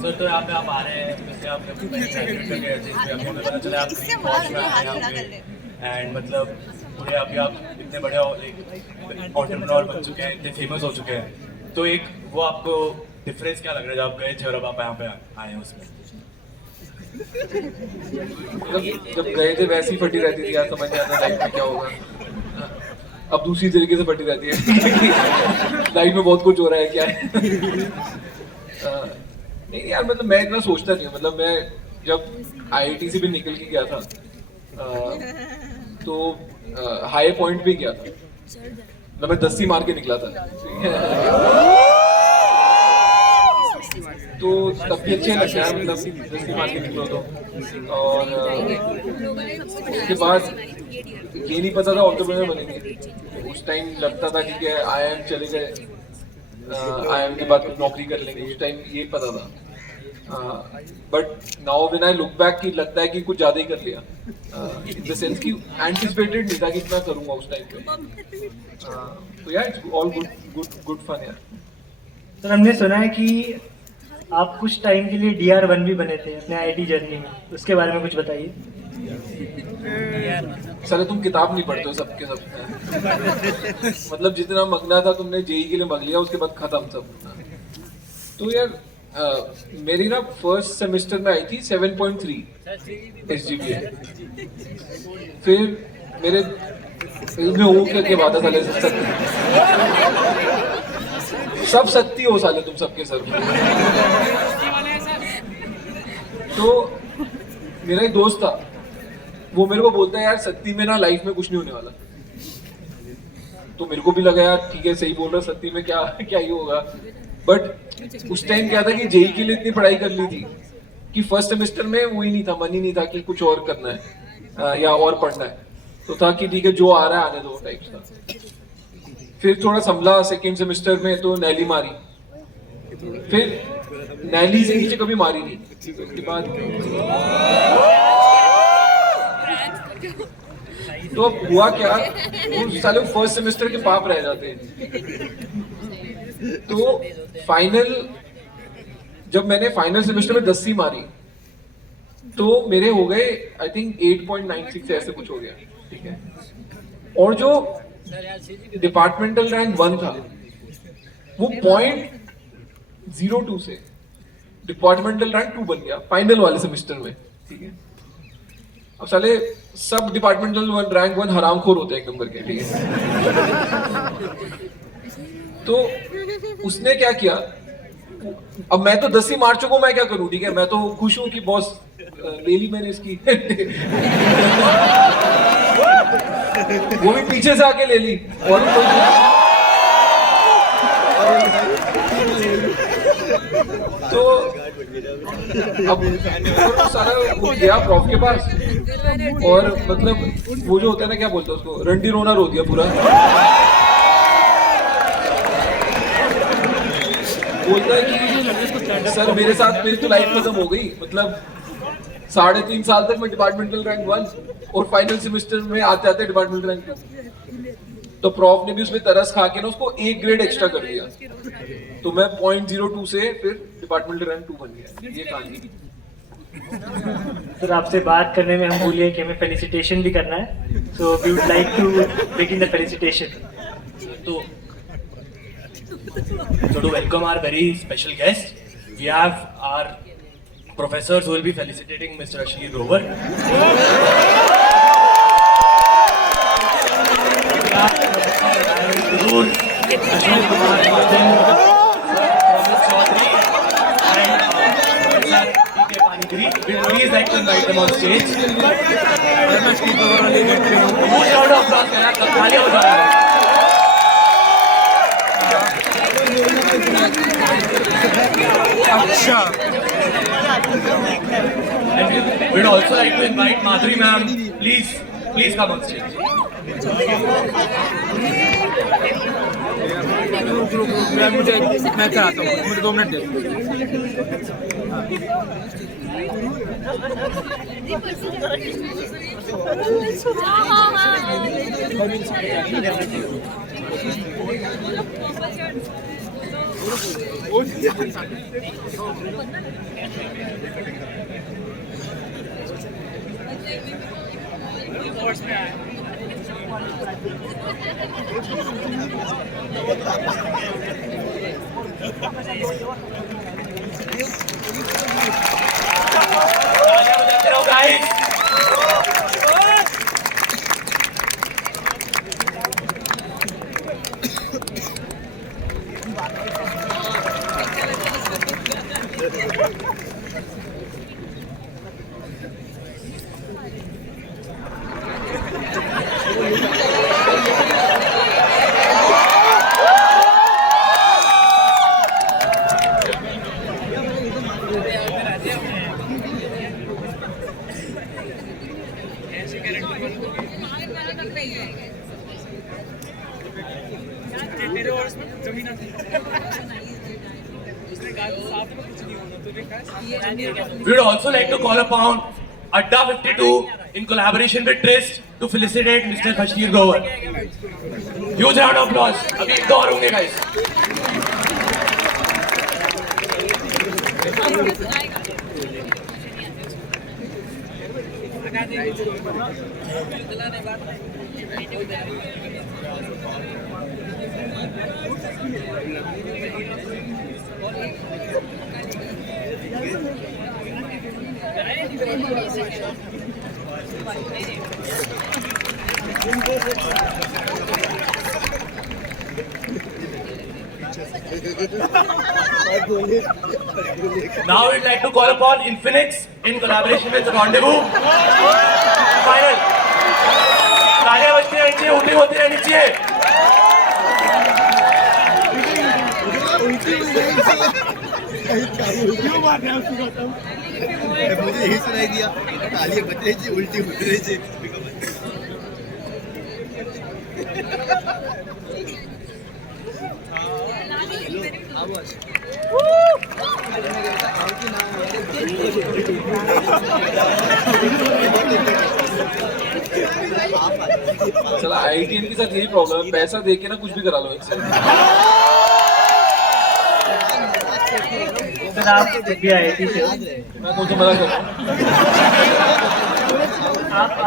Sir तो यहाँ पे आप आ रहे हैं, जैसे आप ग्रेजुएट करके आपको पता चला आप पहुंच में आए यहाँ पे एंड मतलब पूरे अभी आप इतने बड़े एंटरप्रेन्योर बन चुके हैं, इतने फेमस हो चुके हैं, तो एक वो आपको डिफरेंस क्या लग रहा है जब आप गए थे और अब आप यहाँ पे आए हैं उसमें? मतलब जब गए थे वैसी फटी रहती थी यार, समझ नहीं आता लाइफ में क्या होगा। अब दूसरी तरीके से फटी रहती है लाइफ में बहुत कुछ हो रहा है क्या है। नहीं यार, मतलब मैं इतना सोचता नहीं हूँ। मतलब मैं जब आईआईटी से भी निकल के गया था तो हाई पॉइंट भी गया था, मतलब मैं 10 मार के निकला था तो तब भी अच्छे लगता है, मतलब 10 मार के निकलो तो। और उसके बाद ये नहीं पता था एंटरप्रेन्योर बनेंगे। उस टाइम लगता था कि आईआईएम चले गए, आईआईएम के बाद कुछ नौकरी कर लेंगे, उस टाइम ये पता था। But now when I look back कि लगता है कि कुछ ज्यादा ही कर लिया, इन द सेंस कि एंटिसिपेटेड नहीं था कि इतना करूंगा उस टाइम पे। तो यार इट्स ऑल गुड फन यार। सर हमने सुना है कि आप कुछ टाइम के लिए DR1 भी बने थे अपने आईआईटी जर्नी में, उसके बारे में कुछ बताइए। साले तुम किताब नहीं पढ़ते हो सबके सब मतलब जितना मगना था तुमने जेई के लिए मग लिया, उसके बाद खत्म सब। तो यार मेरी ना फर्स्ट सेमेस्टर में आई थी 7.3 SGPA। फिर मेरे में वो क्या बात है साले, सब सत्ती हो साले तुम सबके सर। तो मेरा एक दोस्त था, वो मेरे को बोलता है यार सत्ती में ना लाइफ में कुछ नहीं होने वाला। तो मेरे को भी लगा यार ठीक है, सही बोल रहा, सत्ती में क्या क्या ही होगा। बट उस टाइम क्या था कि जेई के लिए इतनी पढ़ाई कर ली थी कि फर्स्ट सेमेस्टर में वो ही नहीं था, मन ही नहीं था कि कुछ और करना है या और पढ़ना है। तो था कि ठीक है जो आ रहा है आने दो टाइप था। फिर थोड़ा संभला सेकेंड सेमेस्टर में तो नैली मारी, फिर नैली से नीचे कभी मारी नहीं। उसके बाद तो अब हुआ क्या, वो साले फर्स्ट सेमेस्टर के पाप रह जाते हैं। तो फाइनल, जब मैंने फाइनल सेमेस्टर में 10 मारी तो मेरे हो गए आई थिंक 8.96 ऐसे कुछ हो गया, ठीक है। और जो डिपार्टमेंटल रैंक 1 था वो 0.02 से डिपार्टमेंटल रैंक 2 बन गया फाइनल वाले सेमेस्टर में, ठीक है। अब साले सब डिपार्टमेंटल रैंक 1 हरामखोर होते हैं एक नंबर के, ठीक है। तो उसने क्या किया, अब मैं तो 10 मार चुका हूं, मैं क्या करूं, ठीक है। मैं तो खुश हूं कि बॉस ले ली मैंने इसकी वो भी पीछे से आके ले ली। और तो अब सारा वो गया प्रॉफ के पास, और मतलब वो जो होता है ना, क्या बोलते हैं उसको, रंडी रोना रो दिया पूरा। बोलता है कि सर मेरे साथ मेरी तो लाइफ खत्म हो गई, मतलब 3.5 साल तक मैं डिपार्टमेंटल रैंक 1 और फाइनल सेमेस्टर में आते आते डिपार्टमेंटल रैंक 2। तो प्रॉफ ने भी उसमें तरस खा के ना उसको 1 ग्रेड एक्स्ट्रा कर दिया, तो मैं 0.02 से फिर डिपार्टमेंटल रैंक 2 बन गया। ये कहानी। सर आपसे बात करने में हम भूलिए कि हमें फेलिसिटेशन भी करना है, so we would like to begin the felicitation. So to welcome our very special guest, we have our professors who will be felicitating Mr. Ashir Grover. Please like to invite them on stage. Huge round of applause करा, तालियां बजा रहे हैं। अच्छा। And we'd also like to invite Madhuri ma'am. Please come on stage. मैं कराता हूँ, मुझे 2 मिनट दे। तालियां बजाते रहो guys. We would also like to call upon Adda 52 in collaboration with Trist to felicitate Mr. Khashir Gowar. Huge round of applause. अभी एक दो और होंगे guys. Now we'd like to call upon Infinix in collaboration with Rendezvous. Final. तालियां बजती रहनी चाहिए, ऊँटी होती रहनी चाहिए. मुझे यही सुनाई दिया, तालियां बज रही थी, उल्टी हो रही थी. चला IITN के साथ यही प्रॉब्लम है, पैसा दे के ना कुछ भी करा लो इनसे. सर आप भी IIT से हो? मैं कौन सा मना कर रहा हूँ.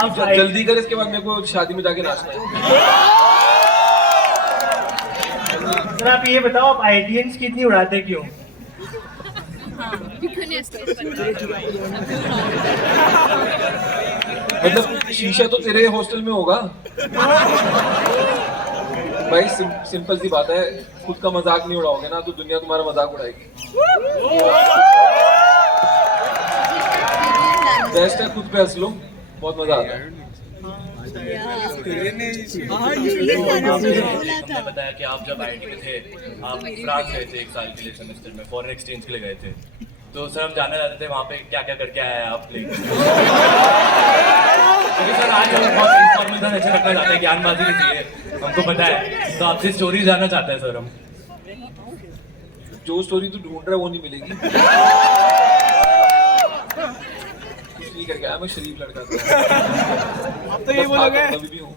आप जल्दी कर, इसके बाद मेरे को शादी में जाके नाचना है. सर आप ये बताओ, आप IITians की इतनी उड़ाते क्यों? मतलब शीशा तो तेरे हॉस्टल में होगा भाई. सिंपल सी बात है, खुद का मजाक नहीं उड़ाओगे ना तो दुनिया तुम्हारा मजाक उड़ाएगी. बेस्ट है, खुद पे हंस लो, बहुत मजा आता है. हमने बताया कि आप जब IIT में थे, आप फ्रांस गए थे 1 साल के लिए सेमेस्टर में, फॉरेन एक्सचेंज के लिए गए थे. तो सर हम जानना चाहते थे वहाँ पे क्या क्या करके आए हैं आप. क्योंकि सर आज हम बहुत इनफॉर्मल सा नेचर रखना चाहते हैं, ज्ञानबाजी नहीं चाहिए, हमको पता है. तो आपसे स्टोरी जानना चाहते हैं सर हम. जो स्टोरी तू ढूंढ रहा है वो नहीं मिलेगी. कुछ नहीं करके आया, मैं शरीफ लड़का था. तो ये बोलोगे अभी भी हूँ.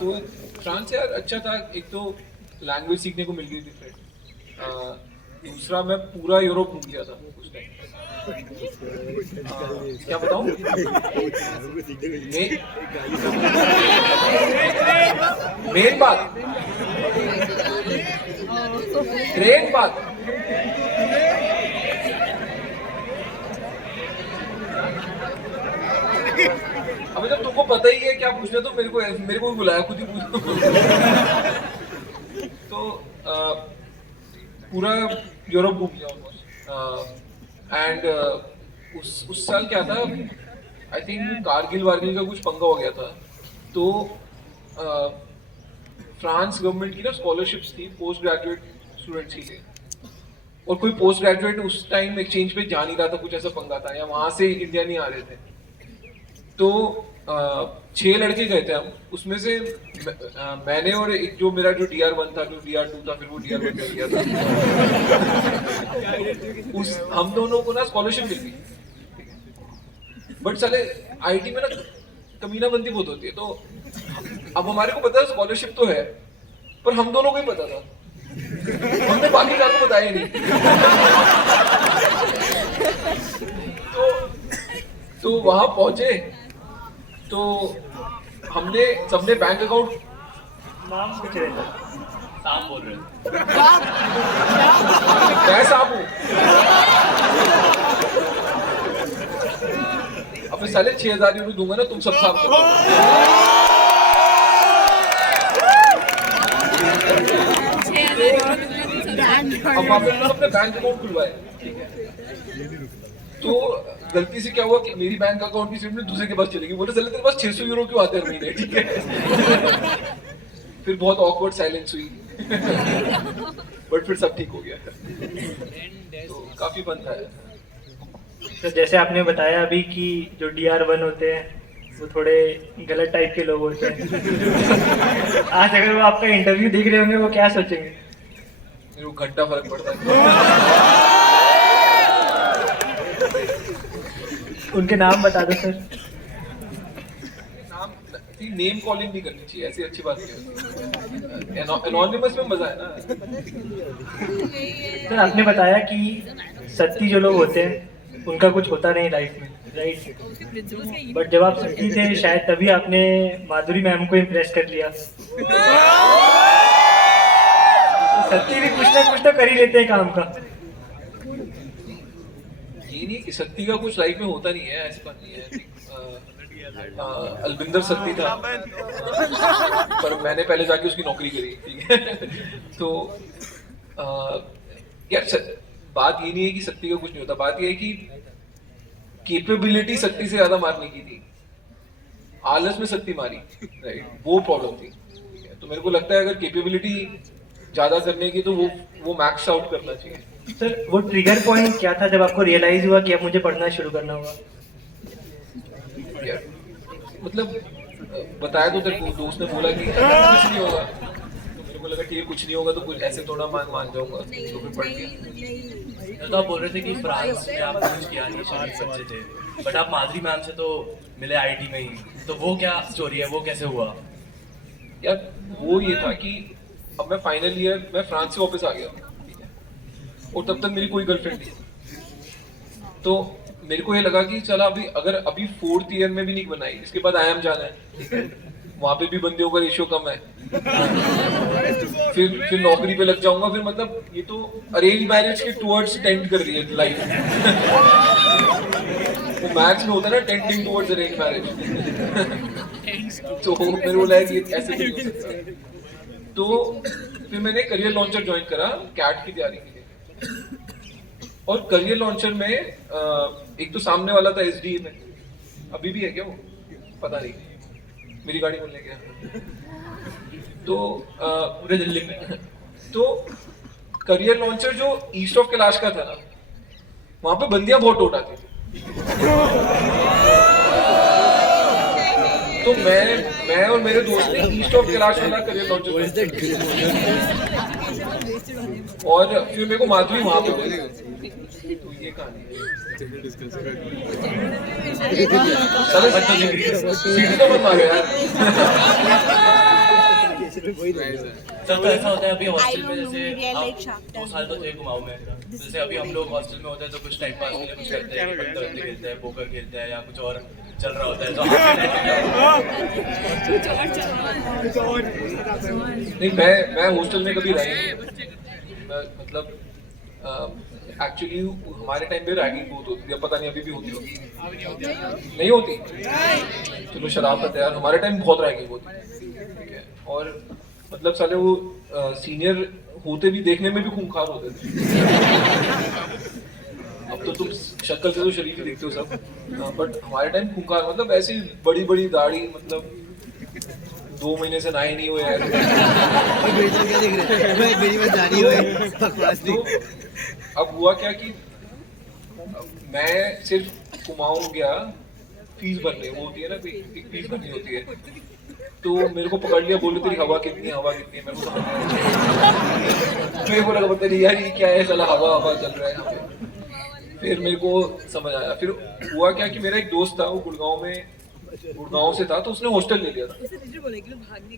तो फ्रांस यार अच्छा था. एक तो लैंग्वेज सीखने को मिल गई डिफरेंट. दूसरा मैं पूरा यूरोप घूम गया था उस टाइम. क्या बताऊं? मेन बात, ट्रेन बात. अबे जब तुमको पता ही है क्या पूछना तो मेरे को भी बुलाया, खुद ही पूछ. तो पूरा यूरोप घूम गया ऑलमोस्ट. एंड उस साल क्या था, आई थिंक कारगिल वारगिल का कुछ पंगा हो गया था. तो फ्रांस गवर्नमेंट की ना स्कॉलरशिप्स थी पोस्ट ग्रेजुएट स्टूडेंट्स के लिए. और कोई पोस्ट ग्रेजुएट उस टाइम एक्सचेंज पे जा नहीं रहा था, कुछ ऐसा पंगा था, या वहाँ से इंडिया नहीं आ रहे थे. तो 6 लड़के गए थे हम. उसमें से मैंने और एक जो मेरा जो DR1 था, जो DR2 था, फिर वो DR1 कर दिया था. हम दोनों को ना स्कॉलरशिप मिल गई. बट साले IIT में ना कमीनाबंदी बहुत होती है. तो अब हमारे को पता है स्कॉलरशिप तो है, पर हम दोनों को ही पता था हमने बाकी का को बताया नहीं। तो वहां पहुंचे तो हमने सबने बैंक अकाउंट नाम पूछ रहे थे। साम बोल रहे हैं। मैं साहब हूँ। अब मैं साले 6,000 यूरो दूंगा ना, तुम सब साफ करो। अब वहाँ पे अपने बैंक अकाउंट खुलवाए, ठीक है। तो गलती से क्या हुआ कि मेरी बैंक अकाउंट की स्टेटमेंट दूसरे के पास चली गई। बोले चले तेरे पास 600 यूरो क्यों आते हैं हर महीने, ठीक है। फिर बहुत ऑकवर्ड साइलेंस हुई। बट फिर सब ठीक हो गया। तो काफी फन था। तो जैसे आपने बताया अभी कि जो DR1 होते हैं वो थोड़े गलत टाइप के लोग होते हैं। आज अगर वो आपका इंटरव्यू देख रहे होंगे वो क्या सोचेंगे? मेरे को घंटा फर्क पड़ता है। उनके नाम बता दो सर। नेम कॉलिंग नहीं करनी चाहिए, ऐसी अच्छी बात नहीं होती। एनोनिमस में मजा है ना। सर आपने बताया कि सत्ती जो लोग होते हैं उनका कुछ होता नहीं लाइफ में, राइट? बट जब आप सत्ती थे शायद तभी आपने माधुरी मैम को इम्प्रेस कर लिया। सत्ती भी कुछ ना कुछ तो कर ही लेते हैं काम का। ये नहीं कि सत्ती का कुछ लाइफ में होता नहीं है, ऐसी बात नहीं है। अलविंदर सत्ती था, पर मैंने पहले जाके उसकी नौकरी करी, ठीक है। तो यार बात ये नहीं है कि सत्ती का कुछ नहीं होता, बात ये है कि कैपेबिलिटी सत्ती से ज्यादा मारने की थी, आलस में सत्ती मारी, राइट? वो प्रॉब्लम थी, ठीक है। तो मेरे को लगता है अगर कैपेबिलिटी ज्यादा करने की तो वो मैक्स आउट करना चाहिए। सर वो ट्रिगर पॉइंट क्या था जब आपको रियलाइज हुआ कि अब मुझे पढ़ना शुरू करना होगा? यार मतलब बताया तो तेरे को, दोस्त ने बोला कि कुछ नहीं होगा, तो मेरे को लगा कि ये कुछ नहीं होगा तो कुछ ऐसे थोड़ा मान जाऊंगा, तो फिर पढ़ लिया। तो आप बोल रहे थे कि फ्रांस में आप कुछ किया नहीं, 40 बच्चे थे, बट आप माधुरी मैम से तो मिले IT में ही, तो वो क्या स्टोरी है, वो कैसे हुआ? यार वो ये था कि अब मैं फाइनल ईयर मैं फ्रांस से वापस आ गया, ठीक है, और तब तक मेरी कोई गर्लफ्रेंड नहीं। तो मेरे को ये लगा कि चला अभी 4th ईयर में भी नहीं बनाई, इसके बाद IIM जाना है, ठीक है, वहाँ पे भी बंदियों का रेशियो कम है। फिर नौकरी पे लग जाऊंगा, फिर मतलब ये तो अरेंज मैरिज के टुवर्ड्स टेंड कर रही है लाइफ। वो मैच में होता है ना, टेंडिंग टुवर्ड्स अरेंज मैरिज। तो मेरे को लगा कि ऐसे नहीं हो सकता। तो फिर मैंने करियर लॉन्चर ज्वाइन करा कैट की तैयारी के लिए। और करियर लॉन्चर में एक तो सामने वाला था SDA में, अभी भी है क्या वो पता नहीं, मेरी गाड़ी मिलने गया। तो पूरे दिल्ली में तो करियर लॉन्चर जो ईस्ट ऑफ कैलाश का था ना, वहां पे बंदियां बहुत टोट आती थी। तो मैं और मेरे दोस्त ने ईस्ट ऑफ कैलाश वाला करियर लॉन्चर, और फिर मेरे को माधुरी वहां पे मिली। तो ये कहानी है। सीढ़ी तो मत मारो यार। सर तो ऐसा होता है अभी हॉस्टल में, जैसे आप 2 साल तो थे कुमाऊं में, जैसे अभी हम लोग हॉस्टल में होते हैं तो कुछ टाइम पास के लिए कुछ करते हैं, पत्ते वत्ते खेलते हैं, पोकर खेलते हैं या कुछ और चल रहा होता है, तो नहीं मैं हॉस्टल में कभी रहा नहीं। मतलब एक्चुअली हमारे टाइम पे रैगिंग बहुत होती थी, अब पता नहीं अभी भी होती होगी, नहीं होती। चलो शराफत है यार, हमारे टाइम बहुत रैगिंग होती, ठीक है। और मतलब साले वो सीनियर होते भी देखने में भी खूंखार होते थे। अब तो तुम शक्ल से तो शरीफ ही दिखते हो सब, बट हमारे टाइम खूंखार मतलब ऐसी बड़ी बड़ी दाढ़ी, मतलब 2 महीने से नहाए नहीं हुए यार। तो अब हुआ क्या कि मैं सिर्फ कुमाऊं गया फीस भरने, वो होती है ना कोई फीस भरनी होती है, तो मेरे को पकड़ लिया, बोले तेरी हवा कितनी है, मेरे को समझ नहीं आया। मेरे को लगा पता नहीं यार ये क्या है, चला हवा चल रहा है यहाँ पे। फिर मेरे को समझ आया। फिर हुआ क्या कि मेरा एक दोस्त था, वो गुड़गांव से था, तो उसने हॉस्टल ले लिया था।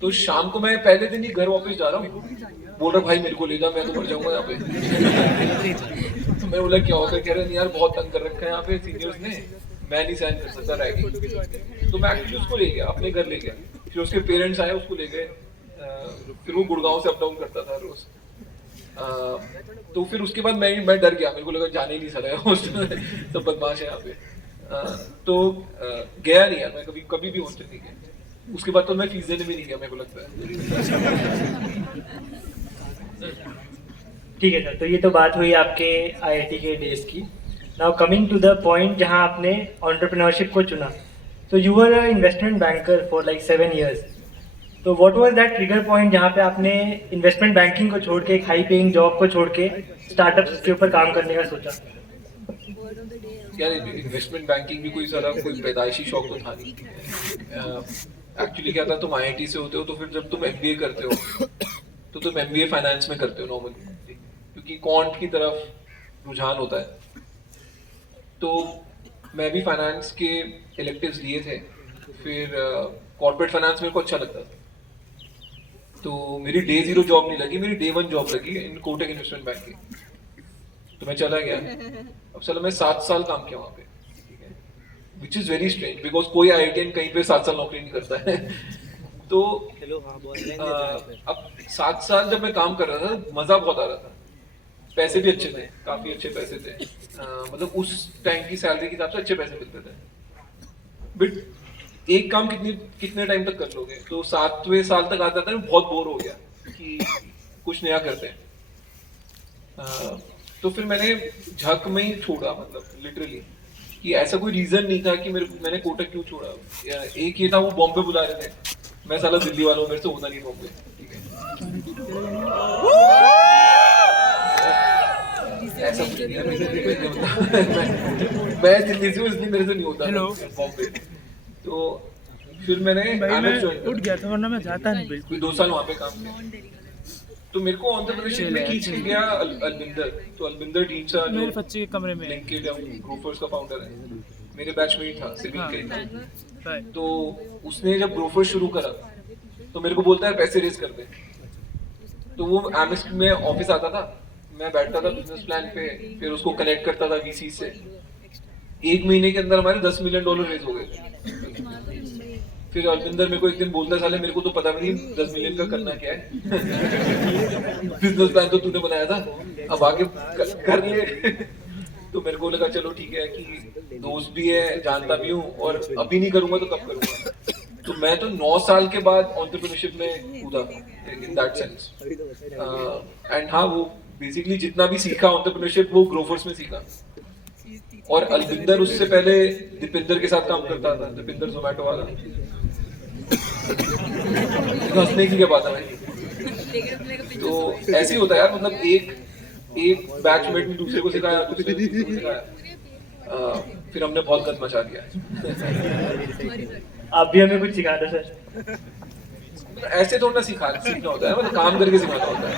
तो शाम को मैं पहले दिन ही घर वापस जा रहा हूँ, बोल रहा भाई मेरे को ले जा, मैं तो मर जाऊंगा यहाँ पे। तो मैं बोला क्या होता है, कह रहे हैं यार बहुत तंग कर रखा है यहाँ पे सीनियर्स ने, मैं नहीं सहन कर सकता रैगिंग। तो मैं एक्चुअली उसको ले गया, अपने घर ले गया, फिर उसके पेरेंट्स आए उसको ले गए, फिर वो गुड़गांव से अप डाउन करता था रोज। तो फिर उसके बाद मैं डर गया, मेरे को लगा जाने ही नहीं सकता हॉस्टल में, सब बदमाश है यहाँ पे। तो गया नहीं यार मैं, कभी भी हॉस्टल नहीं गया। उसके बाद तो मैं फीस देने भी नहीं गया, मेरे को लगता है। ठीक है सर, तो ये तो बात हुई आपके आईआईटी के डेज की। Now coming to the point जहां आपने एंटरप्रेन्योरशिप को चुना, तो you were a investment banker for like 7 years। तो what was that trigger point जहां पे आपने इन्वेस्टमेंट बैंकिंग को छोड़ के, एक हाई पेइंग जॉब को छोड़ के स्टार्टअप्स के ऊपर काम करने का सोचा? यार इन्वेस्टमेंट बैंकिंग भी कोई पैदाइशी शौक तो था नहीं। एक्चुअली क्या था, तुम आईआईटी से होते हो तो फिर जब तुम एमबीए करते हो तो तुम एमबीए फाइनेंस में करते हो नॉर्मली, क्योंकि क्वांट की तरफ रुझान होता है। तो मैं भी फाइनेंस के इलेक्टिव्स लिए थे, फिर कॉर्पोरेट फाइनेंस मेरे को अच्छा लगता था। तो मेरी डे 0 जॉब नहीं लगी, मेरी डे 1 जॉब लगी इन कोटक इन्वेस्टमेंट बैंकिंग। तो मैं चला गया, अब चलो मैं 7 साल काम किया वहाँ पे, which is very strange because कोई आईआईटीएन कहीं पे 7 साल नौकरी नहीं करता है। तो अब 7 साल जब मैं काम कर रहा था मजा बहुत आ रहा था, पैसे भी अच्छे थे, काफी अच्छे पैसे थे, मतलब उस टाइम की सैलरी के हिसाब से अच्छे पैसे मिलते थे। बट एक काम कितने टाइम तक कर लोगे? तो 7वें साल तक आता था, बहुत बोर हो गया कि कुछ नया करते हैं। तो फिर मैंने झक में ही छोड़ा, मतलब लिटरली, कि ऐसा कोई रीजन नहीं था कि मैंने कोटक क्यों छोड़ा। एक ये था, वो बॉम्बे बुला रहे थे, मैं साला दिल्ली वाला हूँ, मेरे से होता नहीं बॉम्बे, ठीक है। ऐसा कुछ नहीं है, मैं दिल्ली से हूँ इसलिए मेरे से नहीं होता बॉम्बे। तो फिर मैंने उठ गया था, वरना मैं जाता नहीं बिल्कुल। 2 साल वहाँ पे काम किया। तो मेरे को एंटरप्रेन्योरशिप में खींच के गया अलविंदर। तो अलविंदर टीम से जो मेरे बच्चे के कमरे में लिंकेड ग्रोफर्स का फाउंडर है, मेरे बैचमेट था, सिविल के। तो उसने जब ग्रोफर शुरू करा तो मेरे को बोलता है पैसे रेज कर दे। तो वो एमएस में ऑफिस आता था, मैं बैठता था बिजनेस प्लान पे, फिर उसको कनेक्ट करता था वीसी से। 1 महीने के अंदर हमारे $10 मिलियन रेज हो गए। फिर अलविंदर मेरे को एक दिन बोलता, साले मेरे को तो पता नहीं 10 मिलियन का करना क्या है। बिजनेस प्लान तो तूने बनाया था, अब आगे कर ले। तो मेरे को लगा चलो ठीक है कि दोस्त भी है, जानता भी हूँ, और अभी नहीं करूंगा तो कब करूंगा। तो मैं तो 9 साल के बाद एंटरप्रेन्योरशिप में कूदा इन दैट सेंस। एंड हाँ, वो बेसिकली जितना भी सीखा एंटरप्रेन्योरशिप वो ग्रोफर्स में सीखा। और अलविंदर उससे पहले दीपिंदर के साथ काम करता था, दीपिंदर जोमेटो वाला। हंसने की क्या बात है भाई। तो ऐसे ही होता है यार, मतलब एक बैचमेट ने दूसरे को सिखाया, दूसरे को सिखाया, फिर हमने बहुत कदम मचा दिया। आप भी हमें कुछ सिखा दो सर। ऐसे थोड़ा सीखना होता है, मतलब काम करके सिखाना होता है।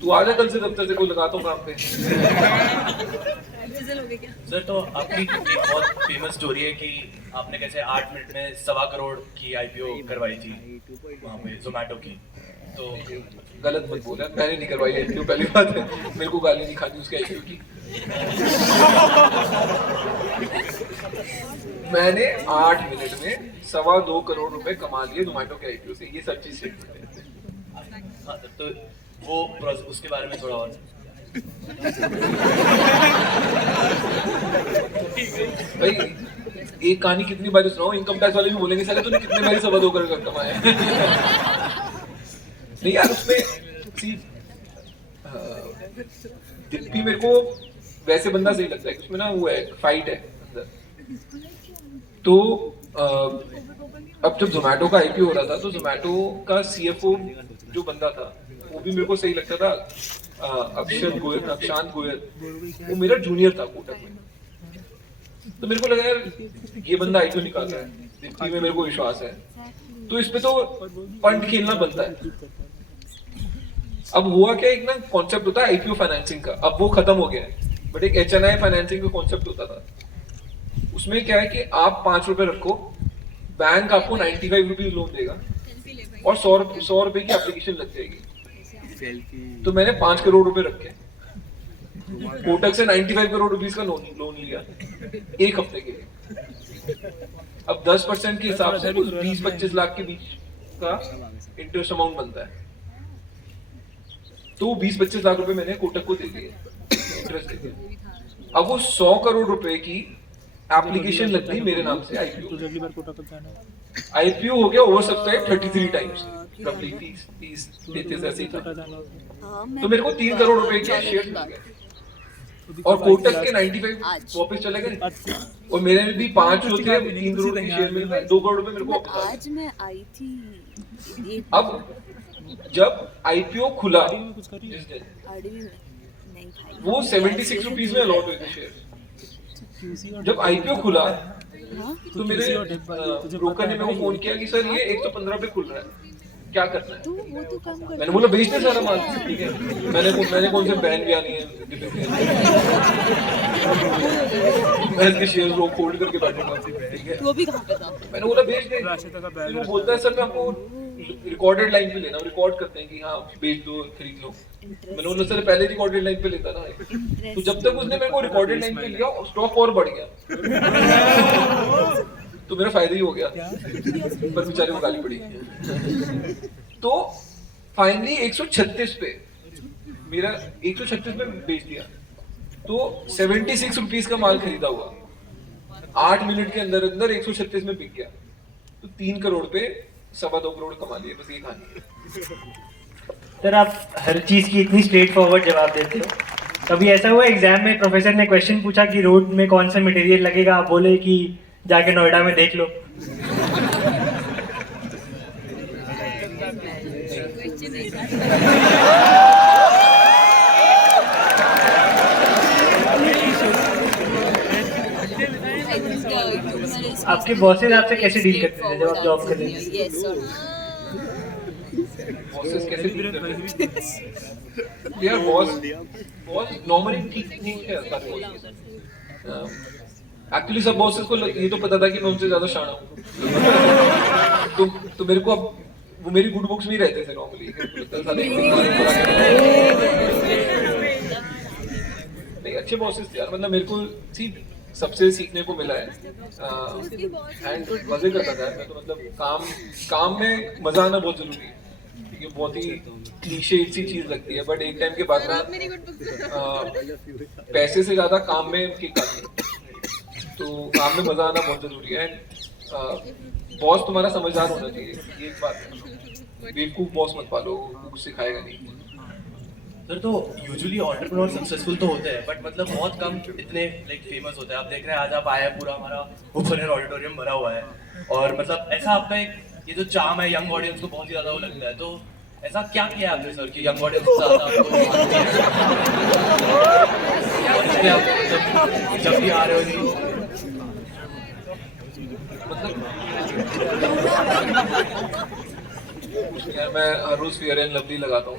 तू आजा कल से दफ्तर से, कोई लगाता हूँ काम पे। सर तो आपकी एक बहुत फेमस स्टोरी है कि आपने कैसे 8 मिनट में 1.25 करोड़ की आईपीओ करवाई थी वहाँ पे जोमेटो की। तो गलत मत बोला, मैंने नहीं करवाई आईपीओ, पहली बात है। मेरे को गाली नहीं खानी उसके आईपीओ की। मैंने 8 मिनट में 2.25 करोड़ रुपए कमा लिए जोमेटो के आईपीओ से, ये सच्ची स्टेटमेंट है। हाँ, तो वो उसके बारे में थोड़ा और। भाई एक कहानी कितनी बार सुनाऊं, इनकम टैक्स वाले भी बोलेंगे साले तूने कितने बार 2.25 करोड़ कमाया। नहीं यार, उसमें दिप्पी मेरे को वैसे बंदा सही लगता है, उसमें ना वो है, फाइट है अंदर। तो अब जब जोमेटो का आईपीओ हो रहा था तो जोमेटो का सीएफओ जो बंदा था वो भी मेरे को सही लगता था, अक्षांत गोयल। वो मेरा जूनियर था कोटक में। तो मेरे को लगा यार ये बंदा आईपीओ निकाल रहा है, दिप्पी में मेरे को विश्वास है, तो इस पे तो फंड खेलना बनता है। अब हुआ क्या, एक ना कॉन्सेप्ट होता है आईपीओ फाइनेंसिंग का, अब वो खत्म हो गया है, बट एक एचएनआई फाइनेंसिंग का कॉन्सेप्ट होता था। उसमें क्या है कि आप ₹5 रखो, बैंक आपको 95 रुपीज लोन देगा, और 100 रुपए की एप्लीकेशन लग जाएगी। तो मैंने 5 करोड़ रुपए रखे, कोटक से 95 करोड़ रुपीस का लोन लिया एक हफ्ते के लिए। अब 10% के हिसाब से 20-25 लाख के बीच का इंटरेस्ट अमाउंट बनता है। तो 20-25 लाख रुपए मैंने कोटक को दे दिए इंटरेस्ट दे दिया। अब वो 100 करोड़ रुपए की एप्लीकेशन लग गई मेरे नाम से आईपीओ हो गया ओवर सब्सक्राइब 33 टाइम्स, रफली 30 ऐसे ही था। तो मेरे को 3 करोड़ रुपए के शेयर मिल गए और कोटक के 95 वापस चले गए और मेरे में भी 5 जो थे 3 करोड़ के शेयर मिल गए, 2 करोड़ रुपए मेरे को आज मैं आई थी। अब जब आईपीओ खुला जिस दिन, वो 76 रुपीज में अलॉट हुए थे शेयर। जब आईपीओ खुला तो मेरे ब्रोकर ने मेरे को फोन किया कि सर ये 115 पे खुल रहा है, क्या करना है? तो वो तो काम कर, मैंने बोला बेच दे सारा माल, ठीक है। मैंने कौन से बैन भी आनी है, मैं इसके शेयर्स को होल्ड करके बैठूंगा, ठीक है। वो भी कहाँ पे था? मैंने बोला बेच दे। फिर वो बोलता है सर मैं आपको रिकॉर्डेड लाइन पे लेना, रिकॉर्ड करते हैं कि हाँ बेच दो खरीद लो। मैंने बोला सर पहले रिकॉर्डेड लाइन पे लेता ना, तो जब तक उसने मेरे को रिकॉर्डेड लाइन पे लिया स्टॉक और बढ़ गया तो मेरा फायदा ही हो गया, पर बेचारे को गाली पड़ी। तो फाइनली 136 पे मेरा 136 पे बेच दिया, तो 76 रुपीस का माल खरीदा हुआ 8 मिनट के अंदर अंदर 136 में बिक गया। तो 3 करोड़ पे 2.25 करोड़ कमा लिए, बस ये कहानी है। सर आप हर चीज़ की इतनी स्ट्रेट फॉरवर्ड जवाब देते हो, कभी ऐसा हुआ एग्जाम में प्रोफेसर ने क्वेश्चन पूछा कि रोड में कौन सा मटेरियल लगेगा, आप बोले कि जाके नोएडा में देख लो? आपके बॉसेस आपसे कैसे डील करते हैं जब आप जॉब कर रहे हैं? बॉसेस कैसे डील करते हैं? यार बॉस नॉर्मली ठीक है सारे बॉसेस। एक्चुअली सब बॉसेस को ये तो पता था कि मैं उनसे ज्यादा शाना हूँ, तो मेरे को अब वो मेरी गुड बुक्स में ही रहते थे नॉर्मली। नहीं अच्छे बॉसेस थे यार, मतलब मेरे को सबसे सीखने को मिला है एंड मजे करता था मैं तो। मतलब काम में मजा आना बहुत जरूरी है, ये बहुत ही क्लीशे सी चीज लगती है, बट एक टाइम के बाद ना पैसे से ज्यादा काम में किक आती है, तो काम में मजा आना बहुत जरूरी है। बॉस तुम्हारा समझदार होना चाहिए, ये एक बात है। बेवकूफ बॉस मत पालो, कुछ सिखाएगा नहीं। सर तो यूजुअली एंटरप्रेन्योर सक्सेसफुल तो होते हैं, बट मतलब बहुत कम इतने लाइक फेमस होते हैं। आप देख रहे हैं आज आप आए हैं, पूरा हमारा ओपन एयर ऑडिटोरियम भरा हुआ है, और मतलब ऐसा आपका एक ये जो चार्म है यंग ऑडियंस को बहुत ही ज्यादा वो लगता है। तो ऐसा क्या किया आपने सर कि यंग ऑडियंस जब भी आ रहे हो नहीं मतलब यार मैं हर रोज फेयर एंड लवली लगाता हूँ।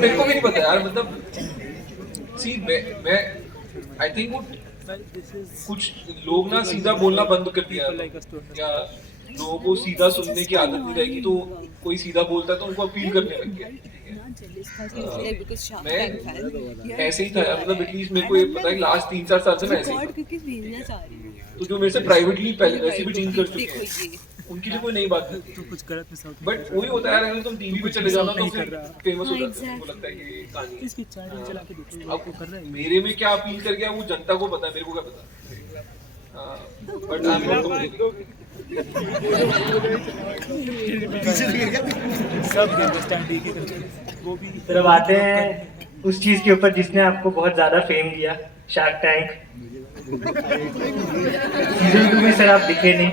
मेरे को भी नहीं पता यार, मतलब सी मैं आई थिंक वो कुछ लोग ना सीधा बोलना बंद कर दिया, या लोगों को सीधा सुनने की आदत नहीं रहेगी, तो कोई सीधा बोलता है तो उनको अपील करने लग गया। मैं ऐसे ही था यार, मतलब एटलीस्ट मेरे को ये पता है कि लास्ट 3-4 साल से मैं ऐसे ही था। तो जो मेरे से प्राइवेटली पहले वैसे भी डील कर चुके हैं उनकी भी कोई नई बात नहीं है, बट वही होता है यार, तुम टीवी पे चले जाना तो फिर फेमस हो जाता है, उनको लगता है कि कहानी। अब मेरे में क्या अपील कर गया वो जनता को पता है, मेरे को क्या पता। बट आई एम नॉट फिर अब आते हैं उस चीज के ऊपर जिसने आपको बहुत ज्यादा फेम दिया, शार्क टैंक। सीजन 2 में सर आप दिखे नहीं।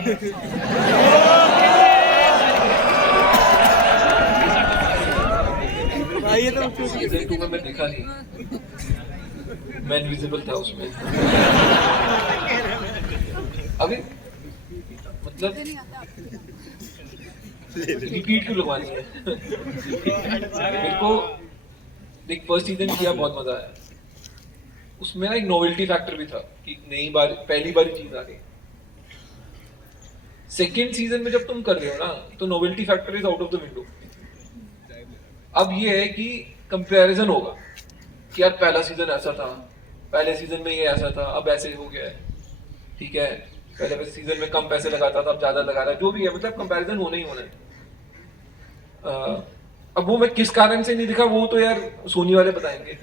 सीजन 2 में मैं दिखा नहीं, मैं इनविजिबल था उसमें। अभी मतलब रिपीट क्यों लगवानी है? मेरे को देख फर्स्ट सीजन किया, बहुत मजा आया उसमें ना। एक नोवेल्टी फैक्टर भी था कि नई बार पहली बार चीज आ रही, सेकेंड सीजन में जब तुम कर रहे हो ना तो novelty factor is out of the window. अब ये है कि कंपैरिजन होगा कि यार पहला सीजन ऐसा था, पहले सीजन में ये ऐसा था, अब ऐसे हो गया है, ठीक है, पहले सीजन में कम पैसे लगाता था अब ज्यादा लगा रहा है, जो भी है, मतलब कंपैरिजन होना ही होना है। अब वो मैं किस कारण से नहीं दिखा वो तो यार सोनी वाले बताएंगे।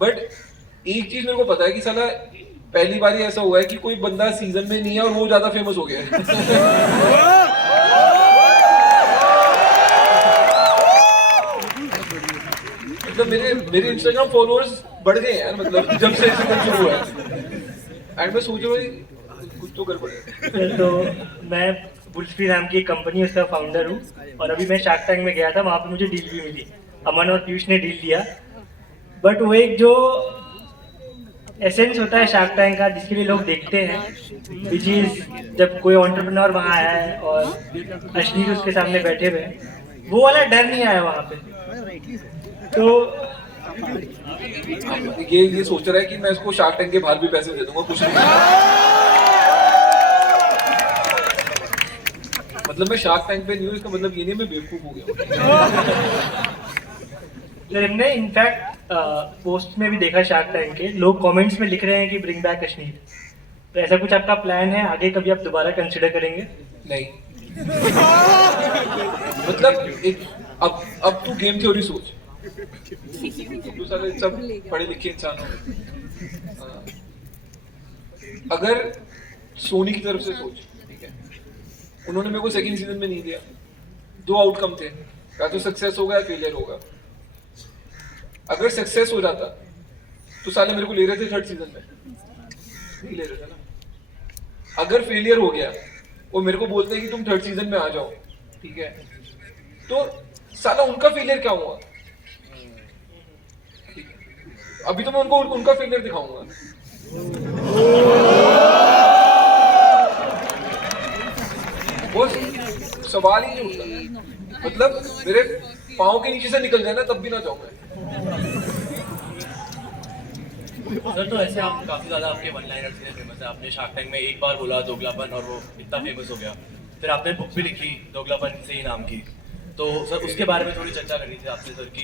बट एक चीज मेरे को पता है कि साला पहली बार ही ऐसा हुआ है कि कोई बंदा सीजन में नहीं है और वो ज्यादा फेमस हो गया है। मतलब मेरे इंस्टाग्राम फॉलोअर्स बढ़ गए हैं मतलब जब से सीजन शुरू हुआ है। एंड मैं सोच भाई कुछ तो गड़बड़ है। तो मैं बुल्सफ्री नाम की एक कंपनी उसका फाउंडर हूँ और अभी मैं शार्क टैंक में गया था, वहाँ पे मुझे डील भी मिली। अमन और पीयूष ने डील दिया, बट वो एक जो एसेंस होता है शार्क टैंक का जिसके लिए लोग देखते हैं, विच इज जब कोई एंटरप्रेन्योर वहाँ आया है और अश्नीर उसके सामने बैठे हुए हैं, वो वाला डर नहीं आया वहाँ पे। तो ये सोच रहा है कि मैं इसको शार्क टैंक के बाहर भी पैसे दे दूंगा, कुछ नहीं। मतलब मैं शार्क टैंक पे नहीं हूँ, इसका मतलब ये नहीं मैं बेवकूफ हो गया। हमने इनफैक्ट पोस्ट में भी देखा शार्क टैंक के लोग कमेंट्स में लिख रहे हैं कि ब्रिंग बैक कश्मीर। तो ऐसा कुछ आपका प्लान है आगे, कभी आप दोबारा कंसिडर करेंगे? नहीं। मतलब एक अब तू गेम थ्योरी सोच, तू सारे सब पढ़े लिखे इंसान हो। अगर सोनी की तरफ से सोच, ठीक है, उन्होंने मेरे को सेकंड सीजन में नहीं दिया, दो आउटकम थे, या तो सक्सेस होगा या फेलियर होगा। अगर सक्सेस हो जाता तो साले मेरे को ले रहे थे थर्ड सीजन में, नहीं ले रहे थे ना। अगर फेलियर हो गया वो मेरे को बोलते हैं कि तुम थर्ड सीजन में आ जाओ, ठीक है, तो साला उनका फेलियर क्या हुआ? ठीक है, अभी तो मैं उनको उनका फेलियर दिखाऊंगा। वो सवाल ही नहीं उठता। मतलब मेरे पाँव के नीचे से निकल जाए ना तब भी ना जाऊं मैं। सर तो ऐसे आप काफी ज्यादा आपके वन लाइनर्स के लिए फेमस है। आपने शार्क टैंक में एक बार बोला दोगलापन और वो इतना फेमस हो गया। फिर आपने बुक भी लिखी दोगलापन से ही नाम की। तो सर उसके बारे में थोड़ी चर्चा करनी थी आपसे सर कि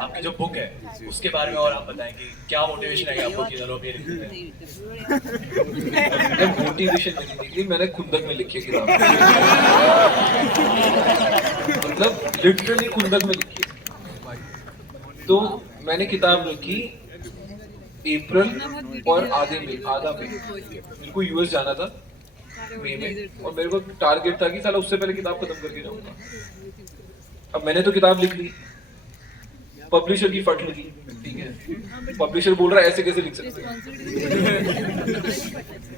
आपकी जो बुक है उसके बारे में और आप बताएं कि क्या मोटिवेशन है आपको कि चलो ये लिखते हैं। मोटिवेशन नहीं निकली, मैंने खुंदक में लिखी है किताब। मतलब लिटरली खुंदक में लिखी है। तो मैंने किताब लिखी अप्रैल और आधा मई। मेरे को यूएस जाना था मई में और मेरे को टारगेट था कि साला उससे पहले किताब खत्म करके जाऊंगा। अब मैंने तो किताब लिख ली, पब्लिशर की फट लगी, ठीक है, पब्लिशर बोल रहा है ऐसे कैसे लिख सकते हैं।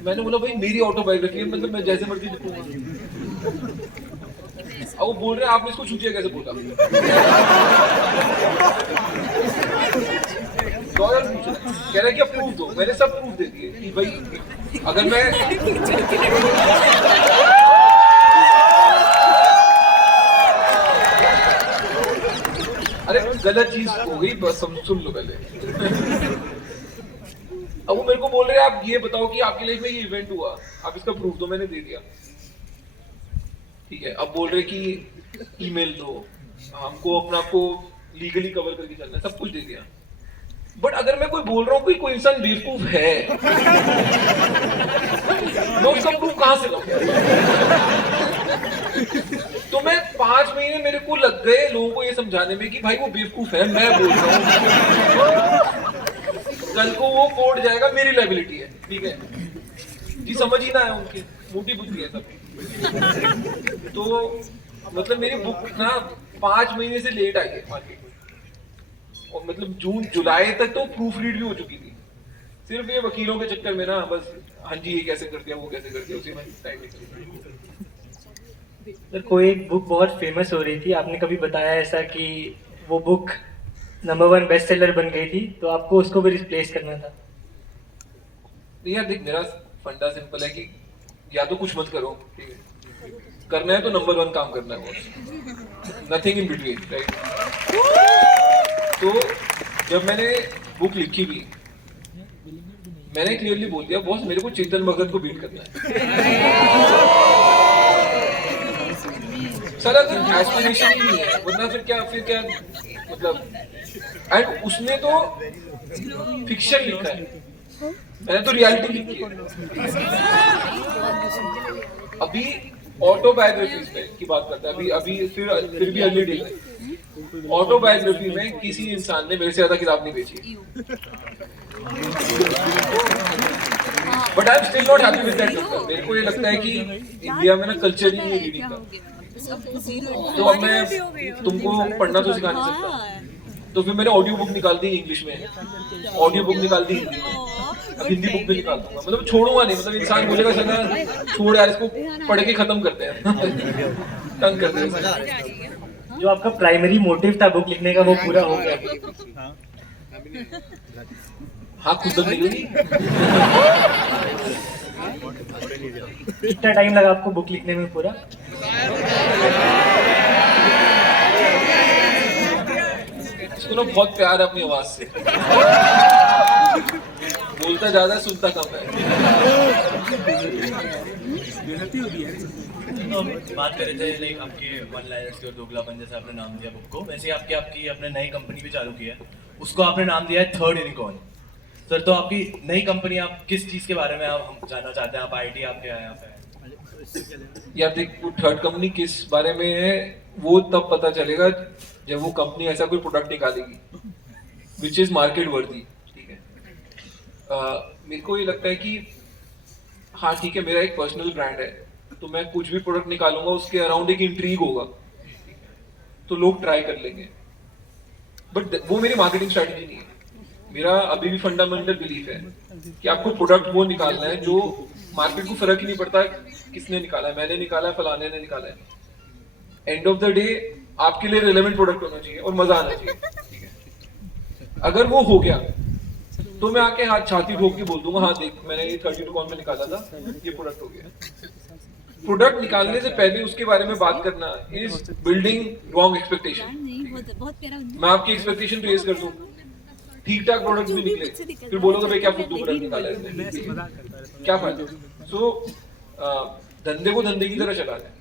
मैंने बोला भाई मेरी ऑटोबायोग्राफी है, मतलब मैं जैसे मर्जी लिखूंगा। अब वो बोल रहे हैं आपने इसको छूटिया कैसे बोला। लॉयर पूछ रहा है, कह रहा है कि अब प्रूफ दो। मैंने सब प्रूफ दे दिए कि भाई अगर मैं अरे गलत चीज हो गई, बस सुन लो पहले। अब वो मेरे को बोल रहे हैं आप ये बताओ कि आपकी लाइफ में ये इवेंट हुआ, आप इसका प्रूफ दो। मैंने दे दिया, ठीक है। अब बोल रहे कि ईमेल दो, हमको अपना आपको लीगली कवर करके चलना है, सब कुछ दे दिया। बट अगर मैं कोई बोल रहा हूँ कोई इंसान बेवकूफ है, मैं उसका प्रूफ कहां से लाऊं? तो मैं 5 महीने मेरे को लग गए लोगों को ये समझाने में कि भाई वो बेवकूफ है, मैं बोल रहा हूँ। कल को वो कोर्ट जाएगा, मेरी लायबिलिटी है, ठीक है जी। समझ ही ना आया, उनकी मोटी बुद्धि है सब। तो मतलब मेरी बुक ना 5 महीने से लेट आई है मार्केट में, और मतलब जून जुलाई तक तो प्रूफ रीड भी हो चुकी थी। सिर्फ ये वकीलों के चक्कर में ना बस, हाँ जी ये कैसे कर दिया वो कैसे कर दिया, उसी में टाइम निकल। सर कोई एक बुक बहुत फेमस हो रही थी, आपने कभी बताया ऐसा कि वो बुक नंबर 1 बेस्ट सेलर बन गई थी, तो आपको उसको भी रिप्लेस करना था? नहीं यार देख, मेरा फंडा सिंपल है कि या तो कुछ मत करो, ठीक है, करना है तो नंबर 1 काम करना है, नथिंग इन बिटवीन, राइट। तो जब मैंने बुक लिखी भी, मैंने क्लियरली बोल दिया बॉस मेरे को चेतन भगत को बीट करना है। साला कोई एस्पिरेशन ही नहीं है, वरना फिर क्या मतलब। एंड उसने तो फिक्शन लिखा है, मैंने तो रियलिटी लिखी है। अभी ऑटोबायोग्राफीज पे की बात करता है, अभी फिर भी अर्ली डेज है। ऑटोबायोग्राफी में किसी इंसान ने मेरे से ज्यादा किताब नहीं बेची, but I am still not happy with that number. मेरे को ये लगता है कि इंडिया में ना कल्चर ही नहीं है रीडिंग का। तो अब मैं तुमको पढ़ना तो सिखा नहीं सकता, तो फिर मैंने ऑडियो बुक निकाल दी इंग्लिश में, ऑडियो बुक निकाल दी हिंदी में, अब हिंदी बुक भी निकाल दूंगा। मतलब छोड़ूंगा नहीं, मतलब इंसान बोलेगा चला छोड़ यार इसको पढ़ के खत्म करते हैं तंग करते हैं। जो आपका प्राइमरी मोटिव था बुक लिखने का वो पूरा हो गया। हाँ खुद तो मिलेगी। कितना टाइम लगा आपको बुक लिखने में पूरा? इसको ना बहुत प्यार है अपनी आवाज से, बोलता ज्यादा है सुनता कम है। तो हम बात कर रहे थे लाइक आपके वन लाइनर्स और दोगलापन जैसे आपने नाम दिया बुक को, वैसे आपकी अपने नई कंपनी भी चालू की है, उसको आपने नाम दिया है थर्ड यूनिकॉर्न। सर तो आपकी नई कंपनी, आप किस चीज के बारे में आप हम जानना चाहते हैं? आप आईटी आपके यहाँ पे यार देख, वो थर्ड कंपनी किस बारे में है वो तब पता चलेगा जब वो कंपनी ऐसा कोई प्रोडक्ट निकालेगी विच इज मार्केट वर्दी। ठीक है, मेरे को ये लगता है कि हाँ ठीक है, मेरा एक पर्सनल ब्रांड है, तो मैं कुछ भी प्रोडक्ट निकालूंगा उसके अराउंड एक इंट्रीग होगा, तो लोग ट्राई कर लेंगे, बट वो मेरी मार्केटिंग स्ट्रेटजी नहीं है। मेरा अभी भी फंडामेंटल बिलीफ है कि आपको प्रोडक्ट वो निकालना है जो मार्केट को फर्क ही नहीं पड़ता किसने निकाला है, मैंने निकाला है, फलाने ने निकाला है। एंड ऑफ द डे आपके लिए रिलेवेंट प्रोडक्ट होना चाहिए और मजा आना चाहिए। ठीक है, अगर वो हो गया तो मैं आके हाथ छाती ठोक के बोल दूंगा हाँ देख मैंने ये 32 कॉन में निकाला था, ये प्रोडक्ट हो गया। प्रोडक्ट निकालने से पहले उसके बारे में बात करना इज बिल्डिंग रॉन्ग एक्सपेक्टेशन। मैं आपकी एक्सपेक्टेशन रेज कर दूं, ठीक ठाक प्रोडक्ट भी निकले, फिर बोलोगे भाई क्या फुद्दू प्रोडक्ट निकाला है, क्या फायदा? सो धंधे को धंधे की तरह चला है।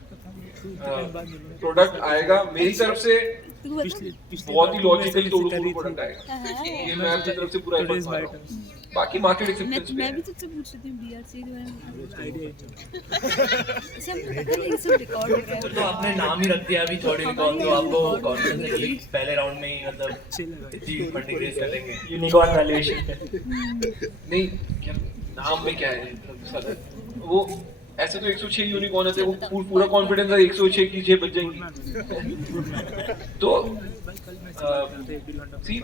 प्रोडक्ट आएगा मेरी तरफ से बहुत ही लॉजिकली तोड़ो प्रोडक्ट आएगा, ये मैं अपनी तरफ से पूरा एफर्ट मार रहा हूं। बाकी मार्केट एक्सेप्टेंस मैं भी तुझसे पूछ रही थी बीआरसी के बारे में, इसे हमको पता नहीं, सब रिकॉर्ड हो गया। तो आपने नाम ही रख दिया अभी थर्ड यूनिकॉर्न, तो आपको कॉन्फिडेंस है कि पहले राउंड में ही मतलब इतनी फंडिंग रेज कर लेंगे? यूनिकॉर्न वैल्यूएशन नहीं, नाम में क्या है वो ऐसे तो 106 यूनिकॉर्न है, वो पूरा कॉन्फिडेंस है 106 की 6 बच जाएंगी। तो सी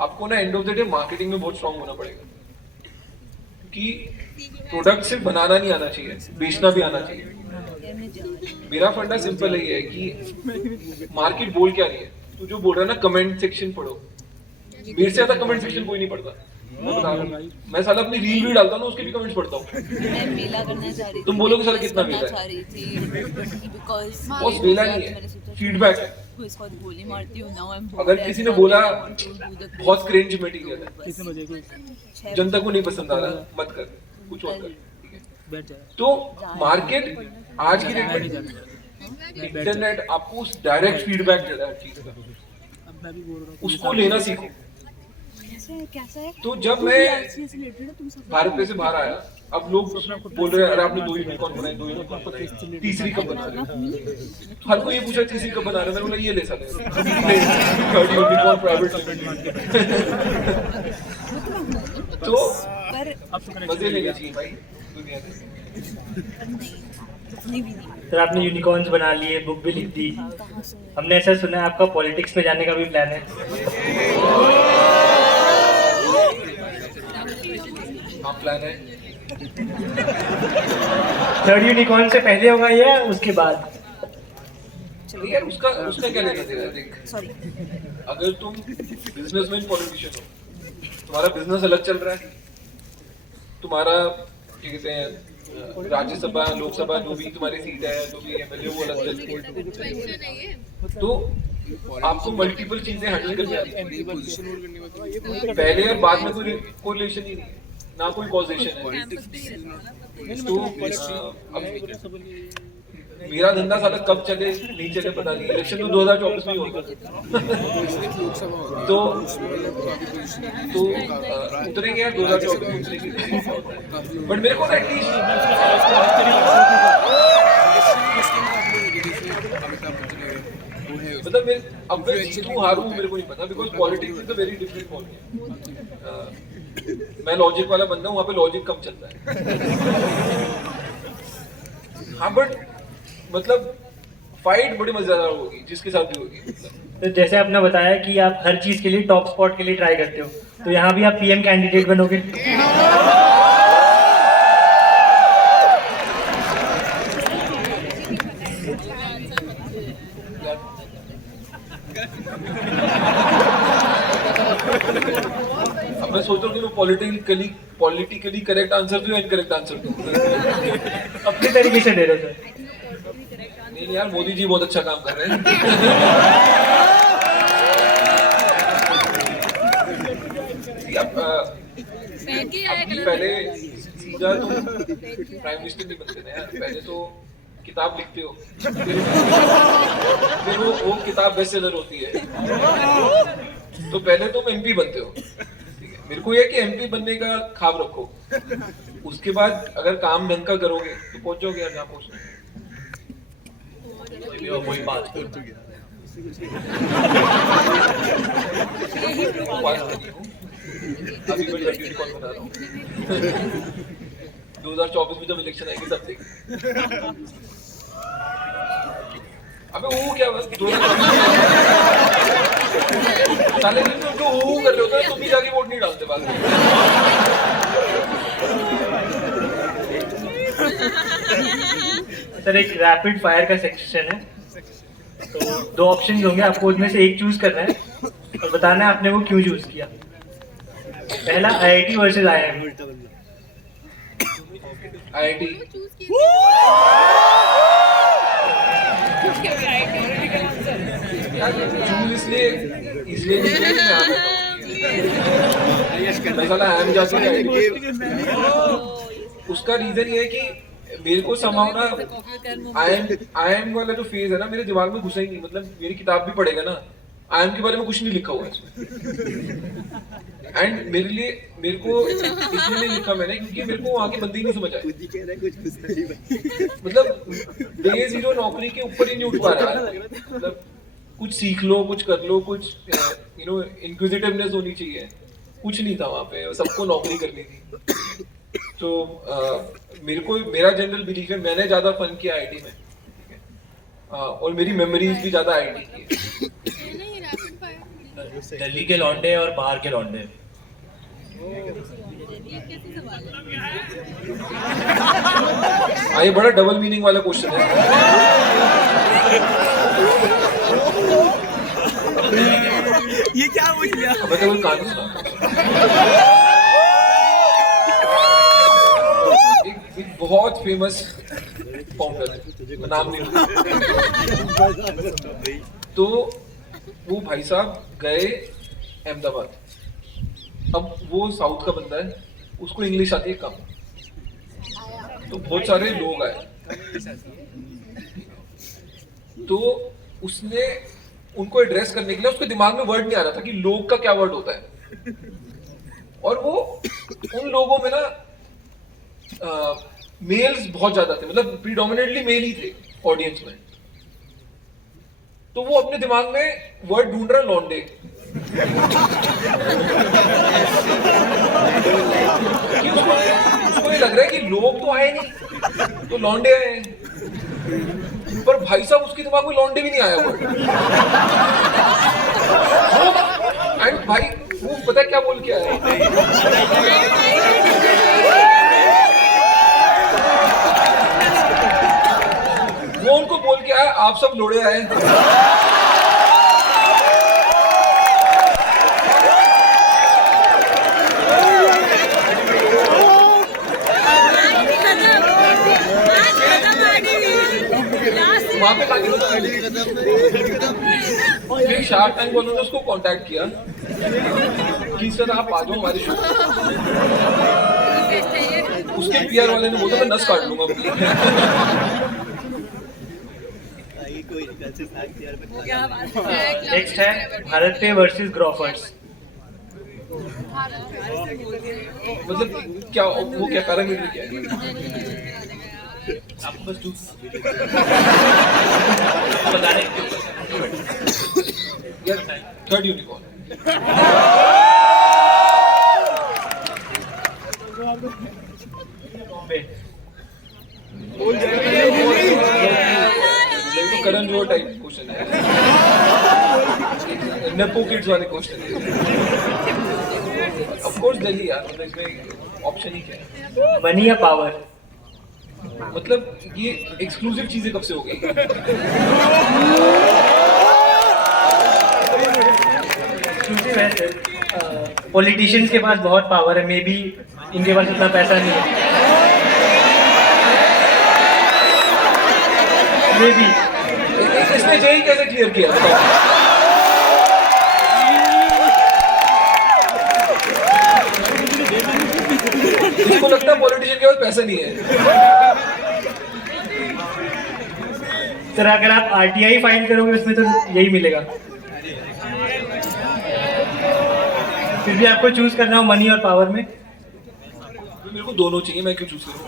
आपको ना end of the day marketing में बहुत स्ट्रांग होना पड़ेगा कि प्रोडक्ट सिर्फ बनाना नहीं आना चाहिए, बेचना भी आना चाहिए। मेरा फंडा सिंपल है कि मार्केट बोल क्या रही है, तू जो बोल रहा है ना कमेंट सेक्शन पढ़ो, मेरे से ज्यादा कमेंट सेक्शन कोई नहीं पढ़ता। मैं साला अपनी रील भी डालता हूँ ना उसके भी कमेंट्स पढ़ता हूँ। मैं मेला करना चाह रही थी, तुम बोलोगे साला कितना मेला चाह रही थी बिकॉज़ बॉस मेला नहीं है, फीडबैक है। इसको गोली मारती हूँ ना, अगर किसी ने बोला बहुत क्रिंज मटेरियल है, जनता को नहीं पसंद आ रहा, मत कर, कुछ और कर, ठीक है? तो मार्केट आज की डेट में इंटरनेट आपको उस डायरेक्ट फीडबैक दे रहा है चीज का, उसको लेना सीखो। कैसा है? तो जब मैं भारत पे से बाहर आया, अब लोग बोल रहे हैं अरे आपने 2 यूनिकॉर्न बनाए, 2 यूनिकॉर्न बनाए, तीसरी कब बना रहे हैं? हर कोई ये पूछा तीसरी कब बना रहे हैं, मैंने बोला ये ले सकते थर्ड यूनिकॉर्न प्राइवेट लिमिटेड। तो मजे लेने चाहिए भाई दुनिया में। सर आपने यूनिकॉर्न्स बना लिए, बुक भी लिख दी, हमने ऐसा सुना है आपका पॉलिटिक्स में जाने का भी प्लान है? हाँ प्लान है। थर्ड यूनिकॉर्न से पहले होगा या उसके बाद? चलिए यार उसका क्या लेना देना? देख अगर तुम बिजनेसमैन पॉलिटिशियन हो, तुम्हारा बिजनेस अलग चल रहा है, तुम्हारा क्या कहते हैं राज्यसभा लोकसभा जो भी तुम्हारी सीट है, जो भी एमएलए वो अलग चल रही है, तो आपको मल्टीपल चीजें हैंडल करनी आती है। पहले और बाद में कोई कोरिलेशन ही नहीं है। ना कोई कॉजेशन है। तो अब मेरा धंधा साला कब चले नहीं चले पता नहीं, इलेक्शन तो 2024 में ही होगा। तो उतरेंगे यार 2024 में उतरेंगे, बट मेरे को एटलीस्ट मतलब मैं अब मैं जीतूं हारूं मेरे को नहीं पता, because politics is a very different for me. मैं लॉजिक वाला बंदा हूँ, वहाँ पे लॉजिक कम चलता है। हाँ बट मतलब फाइट बड़ी मजेदार होगी जिसके साथ भी होगी। तो जैसे आपने बताया कि आप हर चीज के लिए टॉप स्पॉट के लिए ट्राई करते हो, तो यहाँ भी आप पीएम कैंडिडेट बनोगे? अब मैं सोच रहा हूँ कि मैं पॉलिटिकली करेक्ट आंसर दूं या इनकरेक्ट आंसर दूं। अपने तरीके से दे रहे हो सर। नहीं यार, मोदी जी बहुत अच्छा काम कर रहे हैं। अभी पहले सीधा तुम प्राइम मिनिस्टर नहीं बनते ना यार, पहले तो किताब लिखते हो, फिर वो किताब बेस्ट सेलर होती है, तो पहले तुम एमपी बनते हो। मेरे को यह कि एमपी बनने का ख्वाब रखो, उसके बाद अगर काम ढंग का करोगे तो पहुंचोगे यार जहाँ पहुंचना। वही बात अभी मैं डेप्यूटी कौन बना रहा हूँ। 2024 में जब इलेक्शन आएगी तब देखेंगे। अबे वो क्या बस 2024 साले दिन में उनको वो कर रहे होते हैं, तुम भी जाके वोट नहीं डालते बाद में। सर एक रैपिड फायर का सेक्शन है, तो 2 ऑप्शन होंगे, आपको उसमें से एक चूज करना है और बताना है आपने वो क्यों चूज किया। पहला आईआईटी वर्सेस आईआईएम। आईआईटी इसलिए नहीं कि मैं आ बैठा हूँ। मैं साला आईआईएम जाके उसका रीजन ये है कि मेरे को समाव ना आईएम वाला जो फेज है ना मेरे दिमाग में घुसा ही नहीं। मतलब मेरी किताब भी पढ़ेगा ना, आईएम के बारे में कुछ नहीं लिखा हुआ इसमें। एंड मेरे को इसलिए नहीं लिखा मैंने क्योंकि मेरे को वहाँ के बंदे ही नहीं समझ आए। मतलब डे जीरो नौकरी के ऊपर ही नहीं उठ पा रहा है। मतलब कुछ सीख लो, कुछ कर लो, कुछ इंक्विजिटिवनेस होनी चाहिए, कुछ नहीं था वहाँ पे, सबको नौकरी करनी थी। तो मेरा जनरल बिलीफ है, मैंने ज्यादा फन किया आईटी में, और मेरी मेमोरीज भी ज्यादा आईटी की है। दिल्ली के लौंडे और बाहर के लौंडे। ये बड़ा डबल मीनिंग वाला क्वेश्चन है। ये क्या पूछ लिया? मैं तो कहानी सुना। एक बहुत फेमस फाउंडर है, मैं नाम नहीं लूंगा। तो वो भाई साहब गए अहमदाबाद। अब वो साउथ का बंदा है, उसको इंग्लिश आती है कम, तो बहुत सारे लोग आए। तो उसने उनको एड्रेस करने के लिए, उसके दिमाग में वर्ड नहीं आ रहा था कि लोग का क्या वर्ड होता है। और वो उन लोगों में ना मेल्स बहुत ज्यादा थे, मतलब प्रीडोमिनेटली मेल ही थे ऑडियंस में। तो वो अपने दिमाग में वर्ड ढूंढ रहा लौंडे। उसको ये लग रहा है कि लोग तो आए नहीं, तो लौंडे आए हैं। पर भाई साहब उसके दिमाग में लौंडे भी नहीं आया वर्ड। एंड भाई वो पता क्या बोल के आया, वो उनको बोल के आया आप सब लोड़े आए। वहां पे शार्क टैंक वालों ने उसको कांटेक्ट किया कि सर आप आ जाओ हमारे शो। उसके पीआर वाले ने बोला मैं नस काट लूंगा अपनी। ये कोई नहीं, कल से 7,000 में नेक्स्ट है भारत पे वर्सेस ग्रॉफर्स। मतलब क्या वो क्या पैरामीटर क्या है? आपको बस बता रहे यार थर्ड यूनिकॉर्न तो करण जोहर टाइप क्वेश्चन है, नेपो किड्स वाले क्वेश्चन है। ऑफ कोर्स दिल्ली यार, मतलब इसमें ऑप्शन ही क्या है? मनी या पावर? मतलब ये एक्सक्लूसिव चीजें कब से हो गई? एक्सक्लूसिव है सर। पॉलिटिशियंस के पास बहुत पावर है, मे बी इनके पास उतना पैसा नहीं है। मे बी इसने जेई कैसे क्लियर किया बताओ? इसको लगता है पॉलिटिशियन के पास पैसा नहीं है। सर अगर आप आरटीआई फाइल करोगे उसमें तो यही मिलेगा। फिर भी आपको चूज करना हो मनी और पावर में? मेरे को दोनों चाहिए, मैं क्यों चूज करूं?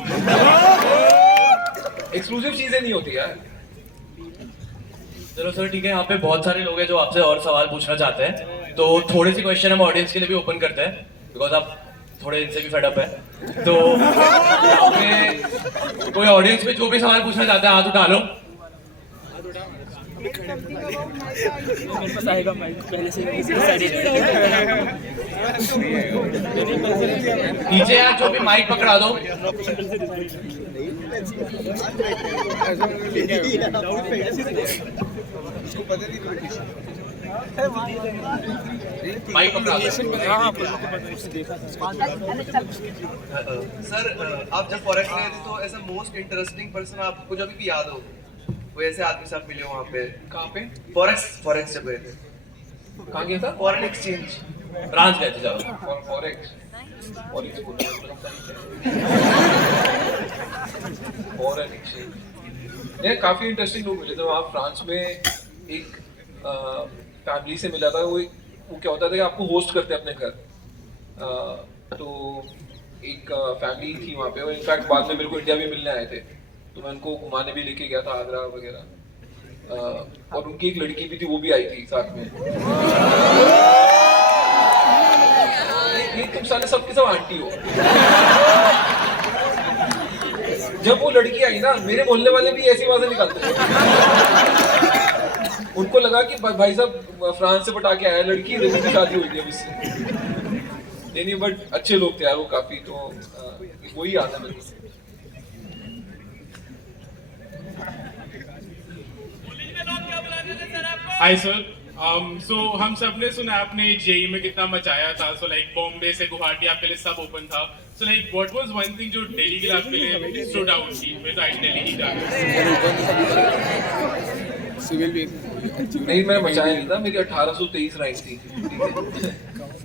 एक्सक्लूसिव चीजें नहीं होती यार। चलो सर ठीक है, यहाँ पे बहुत सारे लोग हैं जो आपसे और सवाल पूछना चाहते हैं, तो थोड़े सी क्वेश्चन हम ऑडियंस के लिए भी ओपन करते हैं, बिकॉज आप थोड़े इनसे भी फेडअप है। तो यहाँ पे कोई ऑडियंस में जो भी सवाल पूछना चाहता है हाथ उठा लो। मेरे पास आएगा माइक पहले से नीचे यार जो भी माइक पकड़ा दो। माइक पकड़ा दो। सर आप जब फॉरेक्स में थे तो ऐसा मोस्ट इंटरेस्टिंग पर्सन आपको जब भी याद हो, कोई ऐसे आदमी साहब मिले हो वहाँ पे? कहाँ पे? फॉरेक्स जब गए थे, कहाँ गया था? Foreign exchange. फ्रांस गए थे जाओ। फॉरेक्स फॉरेन एक्सचेंज ये काफी इंटरेस्टिंग लोग मिले थे वहाँ फ्रांस में। एक फैमिली से मिला था, वो क्या होता था कि आपको होस्ट करते अपने घर। तो एक फैमिली थी वहाँ पे, और इनफैक्ट बाद में मेरे को इंडिया भी मिलने आए थे, तो मैं उनको घुमाने भी लेके गया था आगरा वगैरह। और उनकी एक लड़की भी थी, वो भी आई थी साथ में। ये तुम साले सबके सब आंटी हो। जब वो लड़की आई ना, मेरे मोहल्ले वाले भी ऐसी आवाजें निकालते थे। उनको लगा कि भाई साहब फ्रांस से पटा के आया लड़की, रवि की शादी हुई थी अब इससे। नहीं बट अच्छे लोग थे यार वो काफी, तो वही याद है मेरे को। हाय सर, सो हम सब ने सुना आपने जेई में कितना मचाया था। सो लाइक बॉम्बे से गुवाहाटी आपके लिए सब ओपन था। So like what was one thing जो दिल्ली के लिए आपके लिए स्टूड आउट की? मैं तो आई दिल्ली ही जाना। सिविल भी नहीं, मैंने मचाया नहीं था, मेरी 1823 रैंक थी।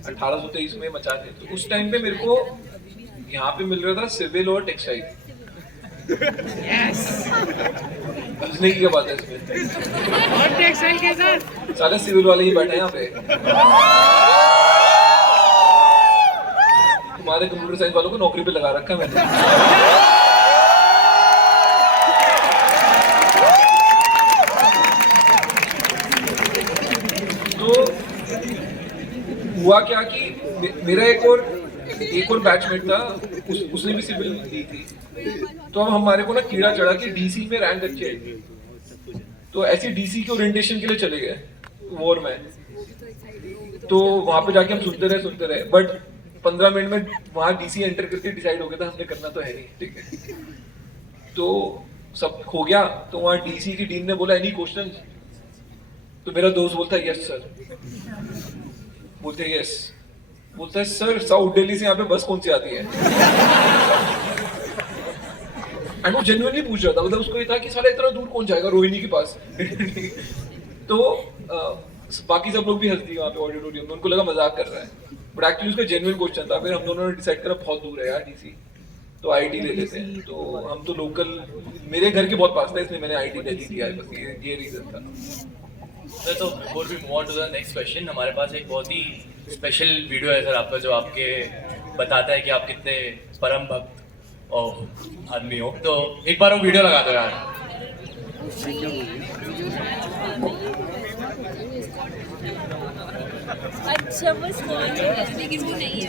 1823 में मचा थे, तो उस टाइम पे मेरे को यहाँ पे मिल रहा था सिविल और टेक्सटाइल। हंसने की क्या बात है इसमें? सारे सिविल वाले ही बैठे हैं यहाँ पे। तुम्हारे कंप्यूटर साइंस वालों को नौकरी पे लगा रखा है मैंने। तो हुआ क्या कि मेरा एक और बैचमेट था, उसने भी सिविल दी थी। तो अब हमारे को ना कीड़ा चढ़ा कि डीसी में रैंक अच्छी आएगी, तो ऐसे डीसी के ओरिएंटेशन के लिए चले गए वॉर में। तो वहां पे जाके हम सुनते रहे, बट 15 मिनट में वहां डीसी एंटर करके डिसाइड हो गया था हमने करना तो है नहीं, ठीक है। तो सब हो गया, तो वहां डीसी की डीन ने बोला एनी क्वेश्चन? तो मेरा दोस्त बोलता है यस सर। बोलते यस, बोलता है सर साउथ दिल्ली से यहाँ पे बस कौन सी आती है? एंड वो जेन्युइनली पूछ रहा था, मतलब उसको ये था कि साला इतना दूर कौन जाएगा रोहिणी के पास। तो बाकी सब लोग भी हंस दिए वहाँ पे ऑडिटोरियम में, उनको लगा मजाक कर रहा है, बट एक्चुअली उसका जेन्युइन क्वेश्चन था। फिर हम दोनों ने डिसाइड करा बहुत दूर है यार डीसी, तो आईटी ले लेते हैं। तो हम तो लोकल, मेरे घर के बहुत पास था इसलिए मैंने आईटी दिल्ली किया है, बस ये रीजन था। सर तो before we move on to the next question, हमारे पास एक बहुत ही स्पेशल वीडियो है सर आपका, जो आपके बताता है कि आप कितने परम भक्त आदमी हो। तो एक बार वो वीडियो लगा दो यार। अच्छा बस कौन है, लेकिन वो नहीं है।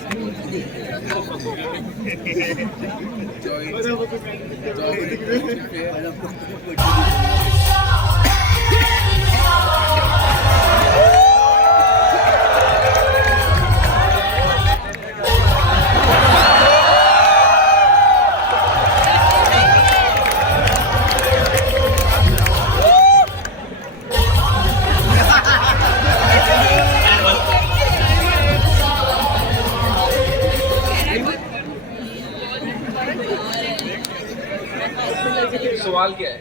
सवाल क्या है?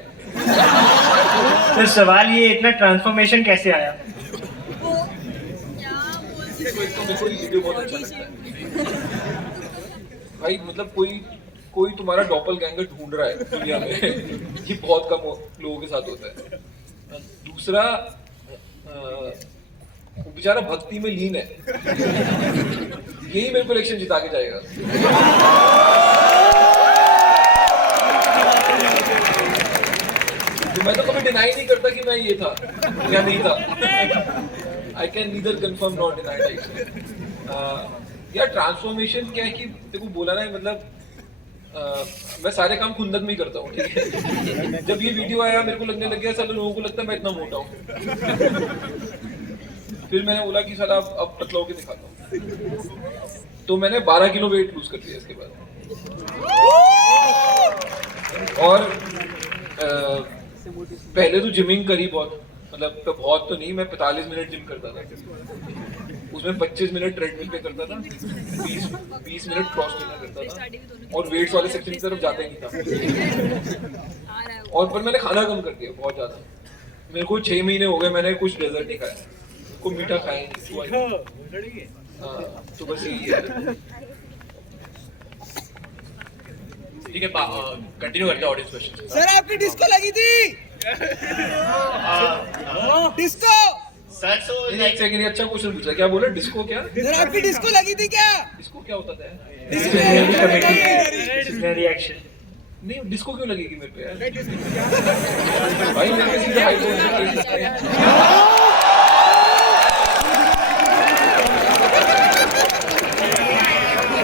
सर सवाल ये, इतना ट्रांसफॉर्मेशन कैसे आया? मेरे को ये वीडियो बहुत अच्छा लगता है भाई। मतलब कोई तुम्हारा डॉपलगैंगर ढूंढ रहा है दुनिया में, ये बहुत कम लोगों के साथ होता है। दूसरा, वो बेचारा भक्ति में लीन है, यही मेरे को इलेक्शन जिता के जाएगा। तो मैं तो कभी डिनाई नहीं करता कि मैं ये था या नहीं था। I can neither confirm not deny. यार ट्रांसफॉर्मेशन क्या है कि देखो बोला ना, मतलब मैं सारे काम खुंदक में ही करता हूँ, ठीक है। जब ये वीडियो आया मेरे को लगने लग गया साले लोगों को लगता है मैं इतना मोटा हूँ। फिर मैंने बोला कि साला अब पतला होके दिखाता हूँ, तो मैंने 12 किलो वेट लूज कर दिया इसके बाद। और पहले तो जिमिंग करी बहुत, मतलब तो बहुत तो नहीं, मैं 45 मिनट जिम करता था, उसमें 25 मिनट ट्रेडमिल पे करता था, 20 मिनट क्रॉस ट्रेनर करता था, और वेट्स वाले सेक्शन की तरफ जाता ही नहीं था। और पर मैंने खाना कम कर दिया बहुत ज्यादा। मेरे को 6 महीने हो गए, मैंने कुछ डेजर्ट नहीं खाया, कुछ मीठा खाया नहीं। तो बस यही है। ठीक है, कंटिन्यू करते हैं ऑडियंस क्वेश्चन। सर आपकी डिस्को लगी थी, डिस्को। सर सो एक सेकंड, ये अच्छा क्वेश्चन पूछा। क्या बोला? डिस्को क्या? सर आपकी डिस्को लगी थी क्या? डिस्को क्या होता था? रिएक्शन नहीं, डिस्को क्यों लगेगी मेरे पे यार? भाई मेरे पे सीधा हाइट है।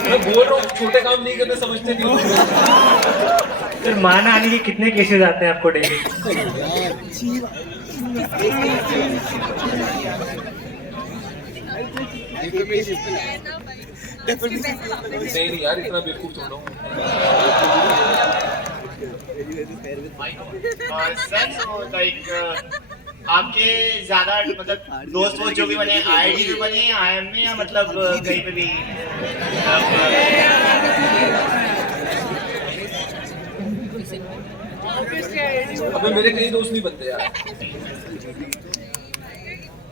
मैं बोल रहा हूँ छोटे काम नहीं करने, समझते नहीं हो। सर मान आने के कितने केसेस आते हैं आपको डेली? नहीं यार, इतना बेवकूफ थोड़ा हूँ। सर तो लाइक आपके ज्यादा मतलब दोस्त वो जो भी बने आईआईटी में बने, आईएम में, या मतलब कहीं पे भी? अबे मेरे कई दोस्त नहीं बनते यार।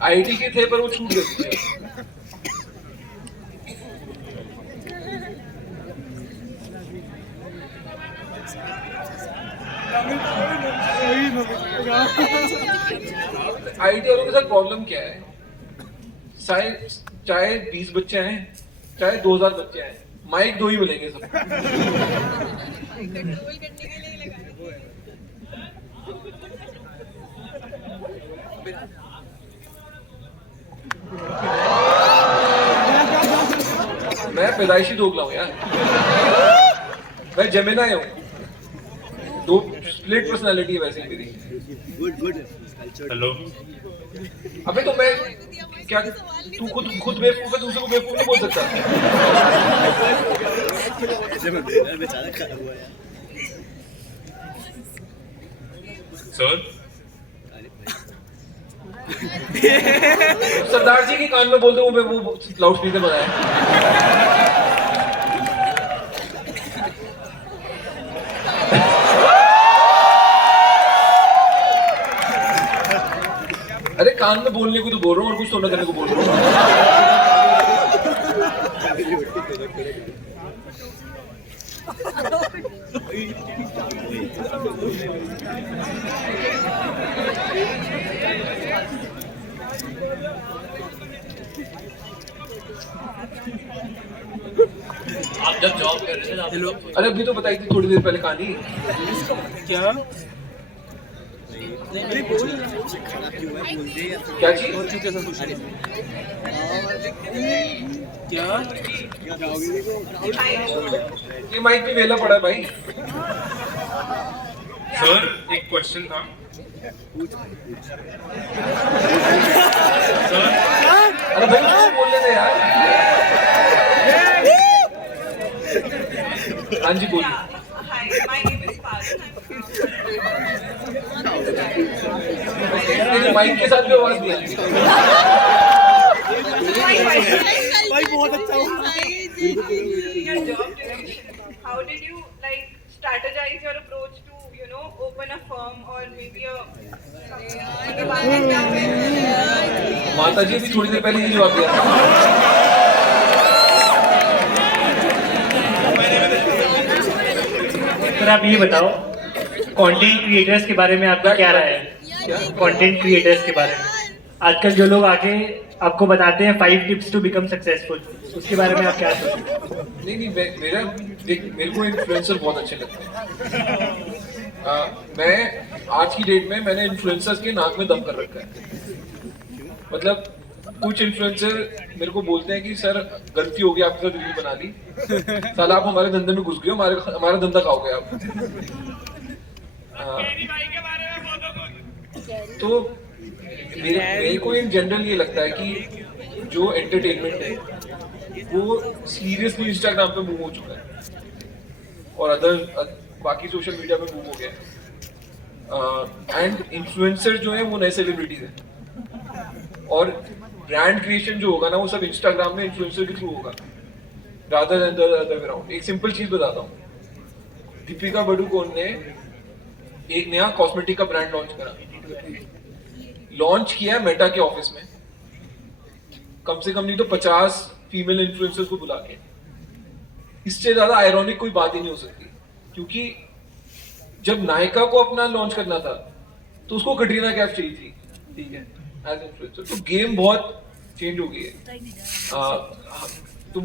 आईआईटी के थे पर वो छूट गए। आईआईटी वालों के साथ प्रॉब्लम क्या है? चाहे 20 बच्चे हैं, चाहे 2000 बच्चे हैं, माइक 2 ही मिलेंगे सब। मैं पैदाइशी दोगला हूँ यार, मैं जेमिनाई हूँ, 2 स्प्लिट पर्सनालिटी है वैसे मेरी। गुड। हेलो। अबे तो मैं क्या, तू खुद बेवकूफ है, दूसरे को बेवकूफ नहीं बोल सकता। बेचारा खड़ा हुआ है सर सरदार जी के कान में बोलते वो लाउड स्पीकर बनाया। अरे कान में बोलने को तो बोल रहा हूँ और कुछ थोड़ा करने को बोल रहा हूँ। आप जब जॉब कर रहे थे आप अरे अभी तो बताई थी थोड़ी देर पहले कहानी। क्या क्या चीज? क्या ये माइक पे वेला पड़ा है भाई। सर एक क्वेश्चन था सर। अरे भाई उसको बोलने दे यार। हाँ जी बोलिए। तेरी माइक के साथ भी आवाज नहीं आती। भाई बहुत अच्छा हुआ। How did you like strategize your approach to, you know, open a firm or maybe a माता जी भी थोड़ी देर पहले ये जवाब दिया था। सर आप ये बताओ कंटेंट क्रिएटर्स के बारे में आपका क्या राय है? कंटेंट क्रिएटर्स के बारे में आजकल जो लोग आके आपको बताते हैं 5 टिप्स टू बिकम सक्सेसफुल, उसके बारे में आप क्या सोचते हैं? नहीं मेरे को इन्फ्लुएंसर बहुत अच्छे लगते हैं। मैं आज की डेट में मैंने इन्फ्लुएंसर्स के नाक में दम कर रखा है। मतलब कुछ इन्फ्लुएंसर मेरे को बोलते हैं कि सर गलती हो गई आपके साथ रील बना ली, साला आप हमारे धंधे में घुस गए हो, हमारा धंधा खाओगे आप। तो मेरे को इन जनरल ये लगता है कि जो एंटरटेनमेंट है वो सीरियसली इंस्टाग्राम पे मूव हो चुका है और अदर बाकी सोशल मीडिया में मूव हो गया है। एंड इन्फ्लुएंसर जो है वो नए सेलिब्रिटीज हैं और ब्रांड क्रिएशन जो होगा ना वो सब इंस्टाग्राम में इन्फ्लुएंसर के थ्रू होगा rather than the other way around. एक सिंपल चीज बताता हूँ, दीपिका पादुकोण ने एक नया कॉस्मेटिक का ब्रांड लॉन्च किया मेटा के ऑफिस में, कम से कम नहीं तो 50 फीमेल इन्फ्लुएंसर्स को बुला के। इससे ज्यादा आयरॉनिक कोई बात ही नहीं हो सकती, क्योंकि जब नायका को अपना लॉन्च करना था तो उसको कटरीना कैफ चाहिए थी, ठीक है, एज इन्फ्लुएंसर। तो गेम बहुत चेंज हो गई है। तुम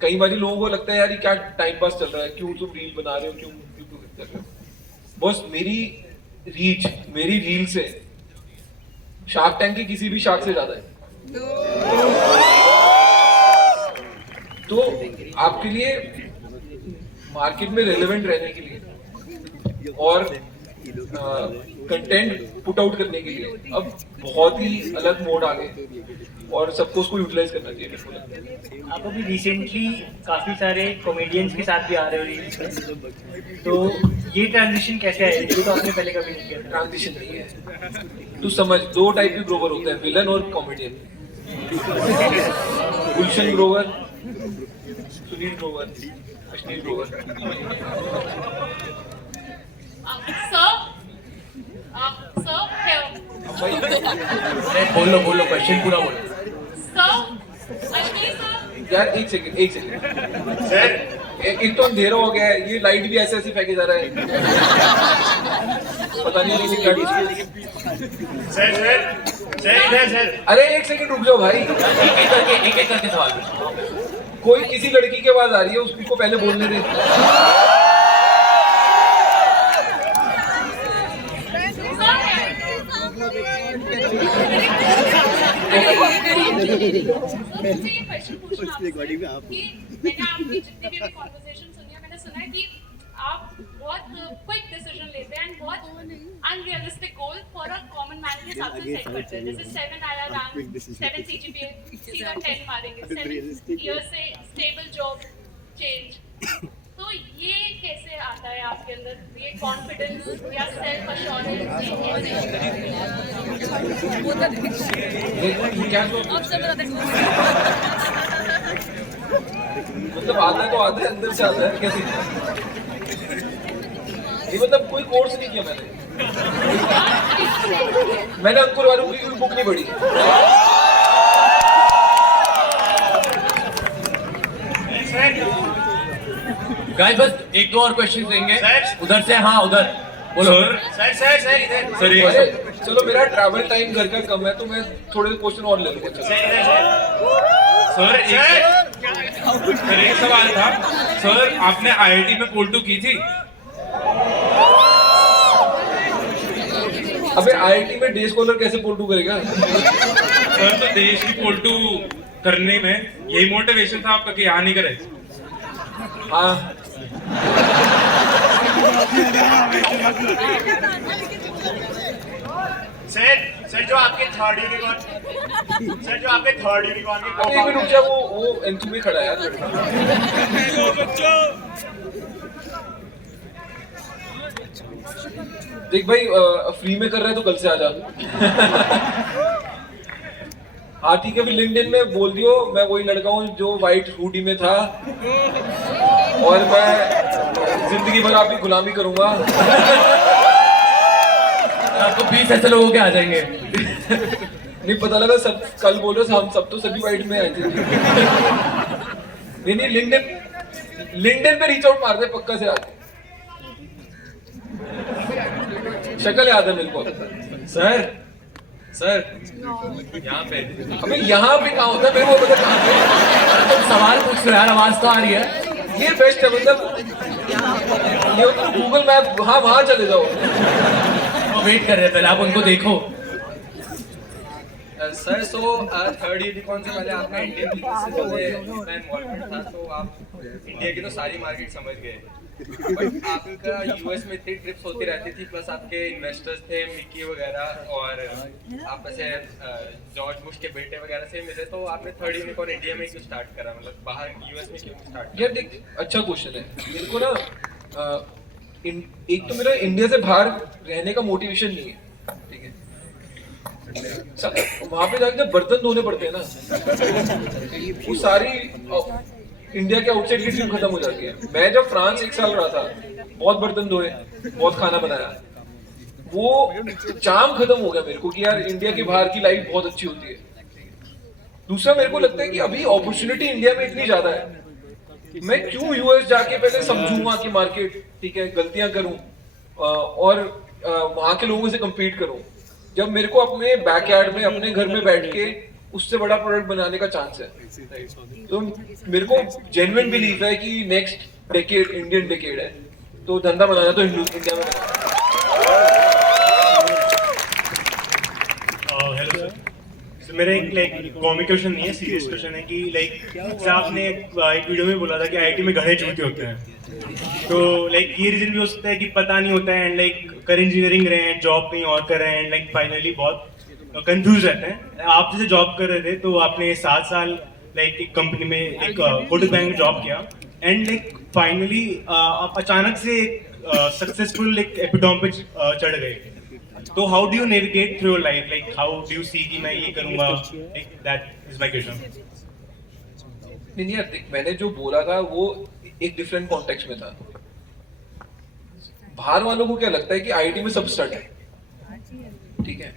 कई बार लोगों को लगता है यार ये क्या टाइम पास चल रहा है, क्यों तुम रील बना रहे हो, क्यों यूट्यूब कर रहे हो। बस मेरी रीच मेरी रील से शार्क टैंक के किसी भी शार्क से ज्यादा है। तो आपके लिए मार्केट में रेलेवेंट रहने के लिए और कंटेंट पुट आउट करने के लिए अब बहुत ही अलग मोड आ गए और सबको उसको यूटिलाइज करना चाहिए। मेरे को लगता है आप अभी रिसेंटली काफी सारे कॉमेडियंस के साथ भी आ रहे हो रील्स में, तो ये ट्रांजिशन कैसे आया? ये तो आपने पहले कभी नहीं किया। ट्रांजिशन नहीं है, तू समझ, दो टाइप के ग्रोवर होते हैं, विलन और कॉमेडियन। गुलशन ग्रोवर, सुनील ग्रोवर, अश्नील ग्रोवर। बोलो क्वेश्चन पूरा बोलो। यार एक सेकंड सर, एक तो अंधेरा हो गया है, ये लाइट भी ऐसे फेंके जा रहा है, पता नहीं सर। अरे एक सेकंड रुक जाओ भाई, एक एक करके सवाल पूछो। कोई किसी लड़की की आवाज आ रही है, उसको पहले बोलने दे। रिकॉर्डिंग में आप मैंने आपकी जितनी भी कॉन्वर्सेशन सुनी है, मैंने सुना है कि आप बहुत क्विक डिसीजन लेते हैं एंड बहुत unrealistic goal for a common man के हिसाब से सेट करते हैं। जैसे 7 आया रैंक, 7 CGPA, सीधा 10 मारेंगे, 7 ईयर से स्टेबल जॉब चेंज। तो ये कैसे आता है आपके अंदर, ये कॉन्फिडेंस या सेल्फ अश्योरेंस? मतलब आता है तो आता है, अंदर से आता है कैसे? ये मतलब कोई कोर्स नहीं किया मैंने अंकुर वालों की कोई बुक नहीं पढ़ी। गाइस बस एक दो और क्वेश्चन देंगे सर। उधर से। हाँ उधर बोलो। सर इधर सर ये चलो मेरा ट्रैवल टाइम घर का कम है तो मैं थोड़े क्वेश्चन और ले लूंगा। सर इधर सर एक सवाल था सर, आपने आईआईटी में पोल2 की थी? अबे आईआईटी में डे स्कॉलर कैसे पोल2 करेगा? सर तो देश की पोल2 करने में यही मोटिवेशन था आपका कि यहाँ नहीं करे? हाँ सर जो आपके थर्ड यूनिकॉर्न अबे एक मिनट रुक जा, वो एंट्री में खड़ा है यार। देख भाई फ्री में कर रहे हैं तो कल से आ जा। हाँ ठीक है, फिर लिंक्डइन में बोल दियो मैं वही लड़का हूँ जो व्हाइट हुडी में था और मैं जिंदगी भर आपकी गुलामी करूंगा। आपको 20 ऐसे लोगों के आ जाएंगे। नहीं पता लगा सब कल बोलो हम सब तो सभी व्हाइट में आए थे। नहीं लिंक्डइन पे रीच आउट मार दे पक्का से आते। शक्ल याद है मेरे को। सर यहाँ पे। अबे यहाँ पे कहाँ होता है मेरे को पता कहाँ पे। तुम सवाल पूछ रहे हो यार, आवाज तो आ रही है। ये बेस्ट है मतलब ये होता है गूगल मैप, हाँ वहाँ चले जाओ। वो वेट कर रहे हैं, पहले आप उनको देखो। सर सो थर्ड यूनिकॉर्न से पहले आपका इंडियन बिजनेस से पहले इतना इन्वॉल्वमेंट था, तो आप इंडिया की तो सारी मार्केट समझ गए। बट आपका यूएस में इतनी ट्रिप्स होती रहती थी, प्लस आपके इन्वेस्टर्स थे मिकी वगैरह, और आप ऐसे जॉर्ज बुश के बेटे वगैरह से मिले, तो आपने थर्ड यूनिकॉर्न इंडिया में क्यों स्टार्ट करा, मतलब बाहर यूएस में क्यों स्टार्ट किया? यार देख अच्छा क्वेश्चन है। मेरे को ना एक तो मेरा इंडिया से बाहर रहने का मोटिवेशन नहीं है, ठीक है। वहां पे जाके जब बर्तन धोने पड़ते हैं ना, वो सारी इंडिया के आउटसाइड की ड्रीम खत्म हो जाती है। मैं जब फ्रांस 1 साल रहा था, बहुत बर्तन धोए, बहुत खाना बनाया, वो चार्म खत्म हो गया मेरे को कि यार इंडिया के बाहर की लाइफ बहुत अच्छी होती है। दूसरा मेरे को लगता है कि अभी अपॉर्चुनिटी इंडिया में इतनी ज्यादा है, मैं क्यों यूएस जाके पहले समझूंगा कि मार्केट ठीक है, गलतियां करूं और वहां के लोगों से कम्पीट करूं, जब मेरे को अपने बैकयार्ड में अपने घर में बैठ के उससे बड़ा प्रोडक्ट बनाने का चांस है। तो मेरे को जेन्युइन बिलीव है कि नेक्स्ट डेकेड इंडियन डेकेड है, तो धंधा बनाना तो इंडिया में बनाना। हेलो सर, मेरा एक कॉमिक क्वेश्चन नहीं है, सीरियस क्वेश्चन है कि जैसे आपने एक वीडियो में बोला था कि आईआईटी में घड़े चूते होते हैं, तो ये रीजन भी हो सकता है कि पता नहीं होता है एंड कर इंजीनियरिंग रहे हैं, जॉब कहीं और कर रहे हैं एंड फाइनली बहुत कंफ्यूज रहते हैं। आप जैसे जॉब कर रहे थे तो आपने 7 साल एक कंपनी में एक कोटक बैंक में जॉब किया एंड फाइनली आप अचानक से सक्सेसफुल एपिटॉम पे चढ़ गए, तो how do you navigate through your life, how do you see कि मैं ये करूंगा, दैट इज माय क्वेश्चन। नहीं यार देख, मैंने जो बोला था वो एक डिफरेंट कॉन्टेक्स्ट में था। बाहर वालों को क्या लगता है कि आईआईटी में सब स्टड है, ठीक है।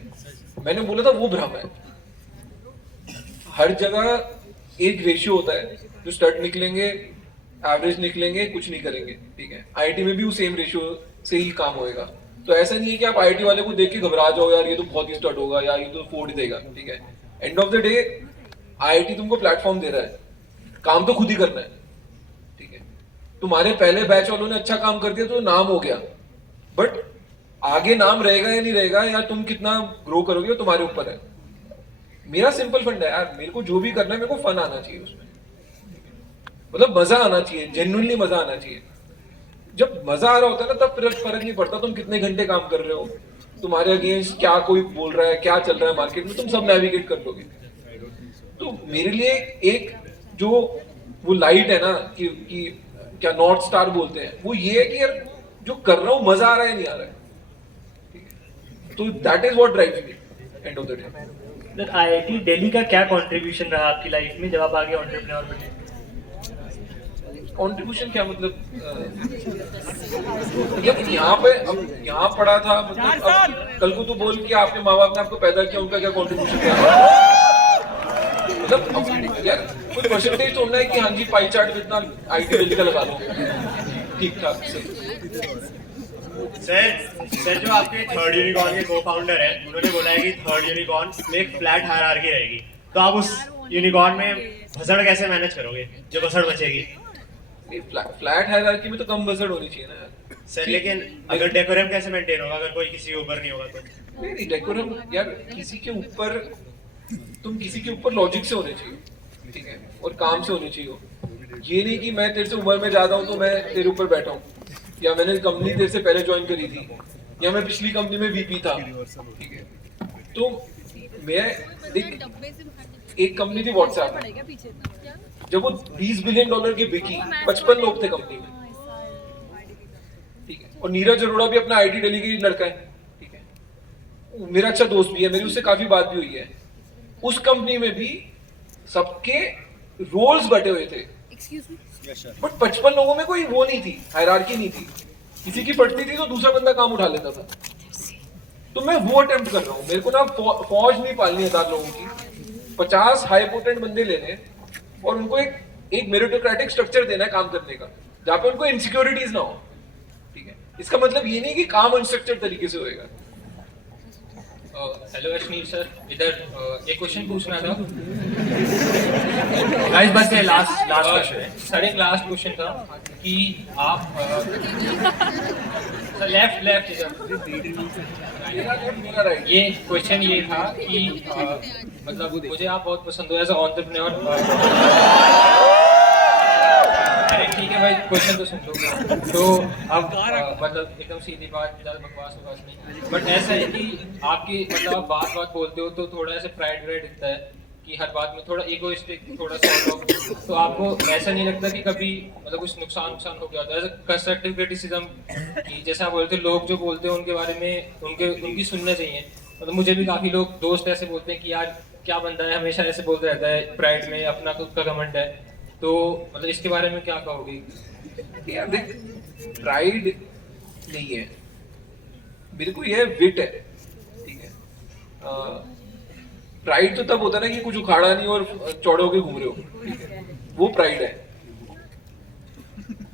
मैंने बोला था वो भ्रम है। हर जगह एक रेशियो होता है, जो स्टड निकलेंगे एवरेज निकलेंगे, कुछ नहीं करेंगे, ठीक है। आईआईटी में भी वो सेम रेशियो से ही काम होएगा। तो ऐसा नहीं है कि आप आईआईटी वाले को देख के घबरा जाओ, यार ये तो बहुत ही स्टड होगा, यार ये तो फोड़ देगा, ठीक है। End of the day IIT तुमको प्लेटफॉर्म दे रहा है, काम तो खुद ही करना है, ठीक है। तुम्हारे पहले बैच वालों ने अच्छा काम कर दिया तो नाम हो गया, बट आगे नाम रहेगा या नहीं रहेगा, या तुम कितना ग्रो करोगे वो तुम्हारे ऊपर है। मेरा सिंपल फंड है यार, मेरे को जो भी करना है मेरे को फन आना चाहिए उसमें, मतलब मजा आना चाहिए, जेन्युइनली मजा आना चाहिए। जब मजा आ रहा होता है ना तब फर्क नहीं पड़ता तुम कितने घंटे काम कर रहे हो, तुम्हारे अगेंस्ट क्या कोई बोल रहा है, क्या चल रहा है मार्केट में, तुम सब नेविगेट कर लोगे। तो मेरे लिए एक जो वो लाइट है ना कि क्या नॉर्थ स्टार बोलते हैं, वो ये है कि यार जो कर रहा हूँ मजा आ रहा है नहीं आ रहा है, तो that is what drives me end of the day. Sir IIT Delhi का क्या कंट्रीब्यूशन रहा आपकी लाइफ में जब आप आगे एंटरप्रेन्योर बने? कंट्रीब्यूशन क्या मतलब यहाँ पे अब यहाँ पढ़ा था, मतलब अब कल को तो बोल कि आपके माँ बाप ने आपको पैदा किया, उनका क्या कंट्रीब्यूशन किया, मतलब यार कोई परसेंटेज तो होना है कि हाँ जी पाई चार्ट में इतना आईटी दिल्ली का लगा लो। ठीक ठाक से। सर जो आपके थर्ड यूनिकॉर्न के को-फाउंडर हैं, उन्होंने बोला है कि थर्ड यूनिकॉर्न में एक फ्लैट हायरार्की रहेगी, तो आप उस यूनिकॉर्न में भसड़ कैसे मैनेज करोगे जो भसड़ बचेगी? फ्लैट हायरार्की में तो कम भसड़ होनी चाहिए ना यार। सर लेकिन अगर डेकोरम कैसे मेंटेन होगा अगर कोई किसी के ऊपर नहीं होगा तो? नहीं डेकोरम यार, किसी के ऊपर तुम किसी के ऊपर लॉजिक से होने चाहिए, ठीक है, और काम से होने चाहिए। ये नहीं कि मैं तेरे से उम्र में ज्यादा हूँ तो मैं तेरे ऊपर बैठा हूँ, या मैंने कंपनी तेरे से पहले ज्वाइन करी थी, या मैं पिछली कंपनी में वीपी था, ठीक है। तो मैं एक कंपनी थी व्हाट्सएप, जब वो $20 बिलियन की बिकी, 55 लोग थे कंपनी में, ठीक है। और नीरज अरोड़ा भी अपना आईटी दिल्ली का लड़का है, ठीक है, मेरा अच्छा दोस्त भी है, मेरी उससे काफी बात भी हुई है। उस कंपनी में भी सबके रोल्स बटे हुए थे, बट 55 लोगों में कोई वो नहीं थी, हायरार्की नहीं थी। किसी की फटती थी तो दूसरा बंदा काम उठा लेता था। तो मैं वो अटेम्प्ट कर रहा हूँ। मेरे को ना फौज नहीं पालनी 1000 लोगों की, 50 हाई पोटेंट बंदे लेने और उनको एक मेरिटोक्रेटिक स्ट्रक्चर देना है काम करने का, जहाँ पे उनको इनसिक्योरिटीज ना हो, ठीक है। इसका मतलब ये नहीं कि काम अनस्ट्रक्चर्ड तरीके से होएगा। हेलो अश्नील सर, इधर एक क्वेश्चन पूछना था। गाइस बस ये लास्ट क्वेश्चन है सर। एक लास्ट क्वेश्चन था कि आप सर लेफ्ट इधर ये क्वेश्चन ये था कि मतलब मुझे आप बहुत पसंद हो एज अ एंटरप्रेन्योर। अरे ठीक है भाई, क्वेश्चन तो सुन लो। तो अब मतलब एकदम सीधी बात, ज़्यादा बकवास नहीं, बट ऐसा है कि आपकी मतलब आप बात बोलते हो तो थोड़ा ऐसे प्राइड दिखता है कि हर बात में थोड़ा ईगोइस्टिक, थोड़ा सॉर्ट ऑफ। तो आपको ऐसा नहीं लगता कि कभी मतलब कुछ नुकसान हो गया होता है? कंस्ट्रक्टिव क्रिटिसिज्म कि जैसा आप बोलते हो, लोग जो बोलते हैं उनके बारे में उनकी सुनना चाहिए। मतलब मुझे भी काफ़ी लोग दोस्त ऐसे बोलते हैं कि यार क्या बंदा है, हमेशा ऐसे बोलता रहता है, प्राइड में अपना खुद का घमंड है। तो मतलब इसके बारे में क्या कहोगे? यार देख, प्राइड नहीं है मेरे को, ये विट है, ठीक है। प्राइड तो तब होता है ना कि कुछ उखाड़ा नहीं और चौड़े होके घूम रहे हो, ठीक है, वो प्राइड है।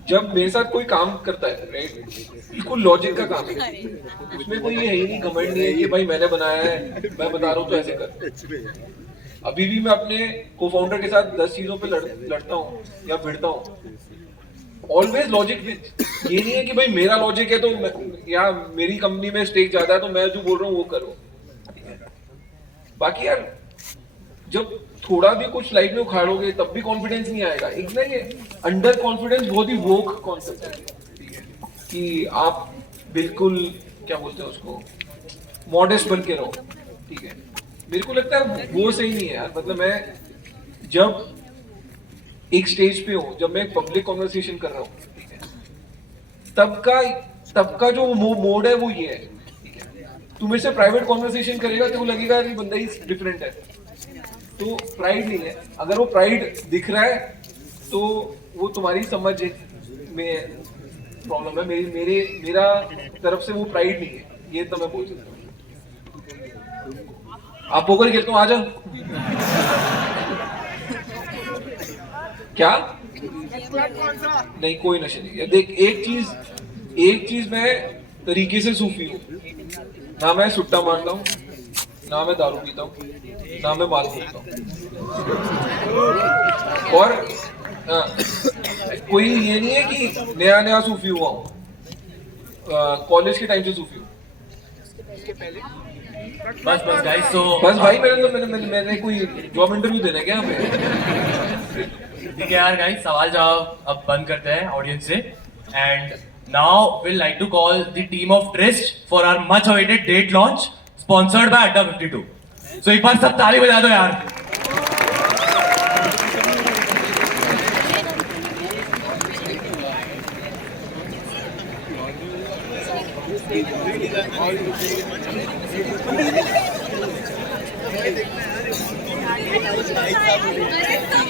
जब मेरे साथ कोई काम करता है, राइट, बिल्कुल लॉजिक का काम है, उसमें कोई ये है ही नहीं, घमंड नहीं है कि भाई मैंने बनाया है, मैं बता रहा हूँ तो ऐसे कर। अभी भी मैं अपने को-फाउंडर के साथ 10 चीजों पे लड़ता हूँ या भिड़ता हूँ, ऑलवेज लॉजिक विद। ये नहीं है कि भाई मेरा लॉजिक है तो या मेरी कंपनी में स्टेक ज्यादा है तो मैं जो बोल रहा हूँ वो करो। बाकी यार जब थोड़ा भी कुछ लाइफ में उखाड़ोगे तब भी कॉन्फिडेंस नहीं आएगा। एक ना ये अंडर कॉन्फिडेंस बहुत ही वोक कॉन्सेप्ट है कि आप बिल्कुल क्या बोलते हैं उसको, मॉडेस्ट बन के रहो, ठीक है। मेरे को लगता है वो सही नहीं है यार। मतलब मैं जब एक स्टेज पे हूँ, जब मैं एक पब्लिक कॉन्वर्सेशन कर रहा हूँ, ठीक है, तब का जो मोड है वो ये है, ठीक है। तू मेरे से प्राइवेट कॉन्वर्सेशन करेगा तो लगेगा यार ये बंदा ही डिफरेंट है, तो प्राइड नहीं है। अगर वो प्राइड दिख रहा है तो वो तुम्हारी समझ में प्रॉब्लम है, मेरा तरफ से वो प्राइड नहीं है, ये तो मैं बोल सकता हूँ। आप पोकर खेलते हो, आ जाओ। क्या नहीं, कोई नशा नहीं है। देख एक चीज मैं तरीके से सूफी हूँ, ना मैं सुट्टा मारता हूँ, ना मैं दारू पीता हूँ, ना मैं माल खाता हूँ। और कोई ये नहीं है कि नया सूफी हुआ हूँ, कॉलेज के टाइम से सूफी हूँ। बस गाइस, तो बस भाई मैंने कोई जॉब इंटरव्यू देना है क्या हमें? ठीक है यार गाइस, सवाल जवाब अब बंद करते हैं ऑडियंस से। And now will like to call the team of Tryst for our much awaited date launch sponsored by Adda 52। सो एक बार सब ताली बजा दो यार।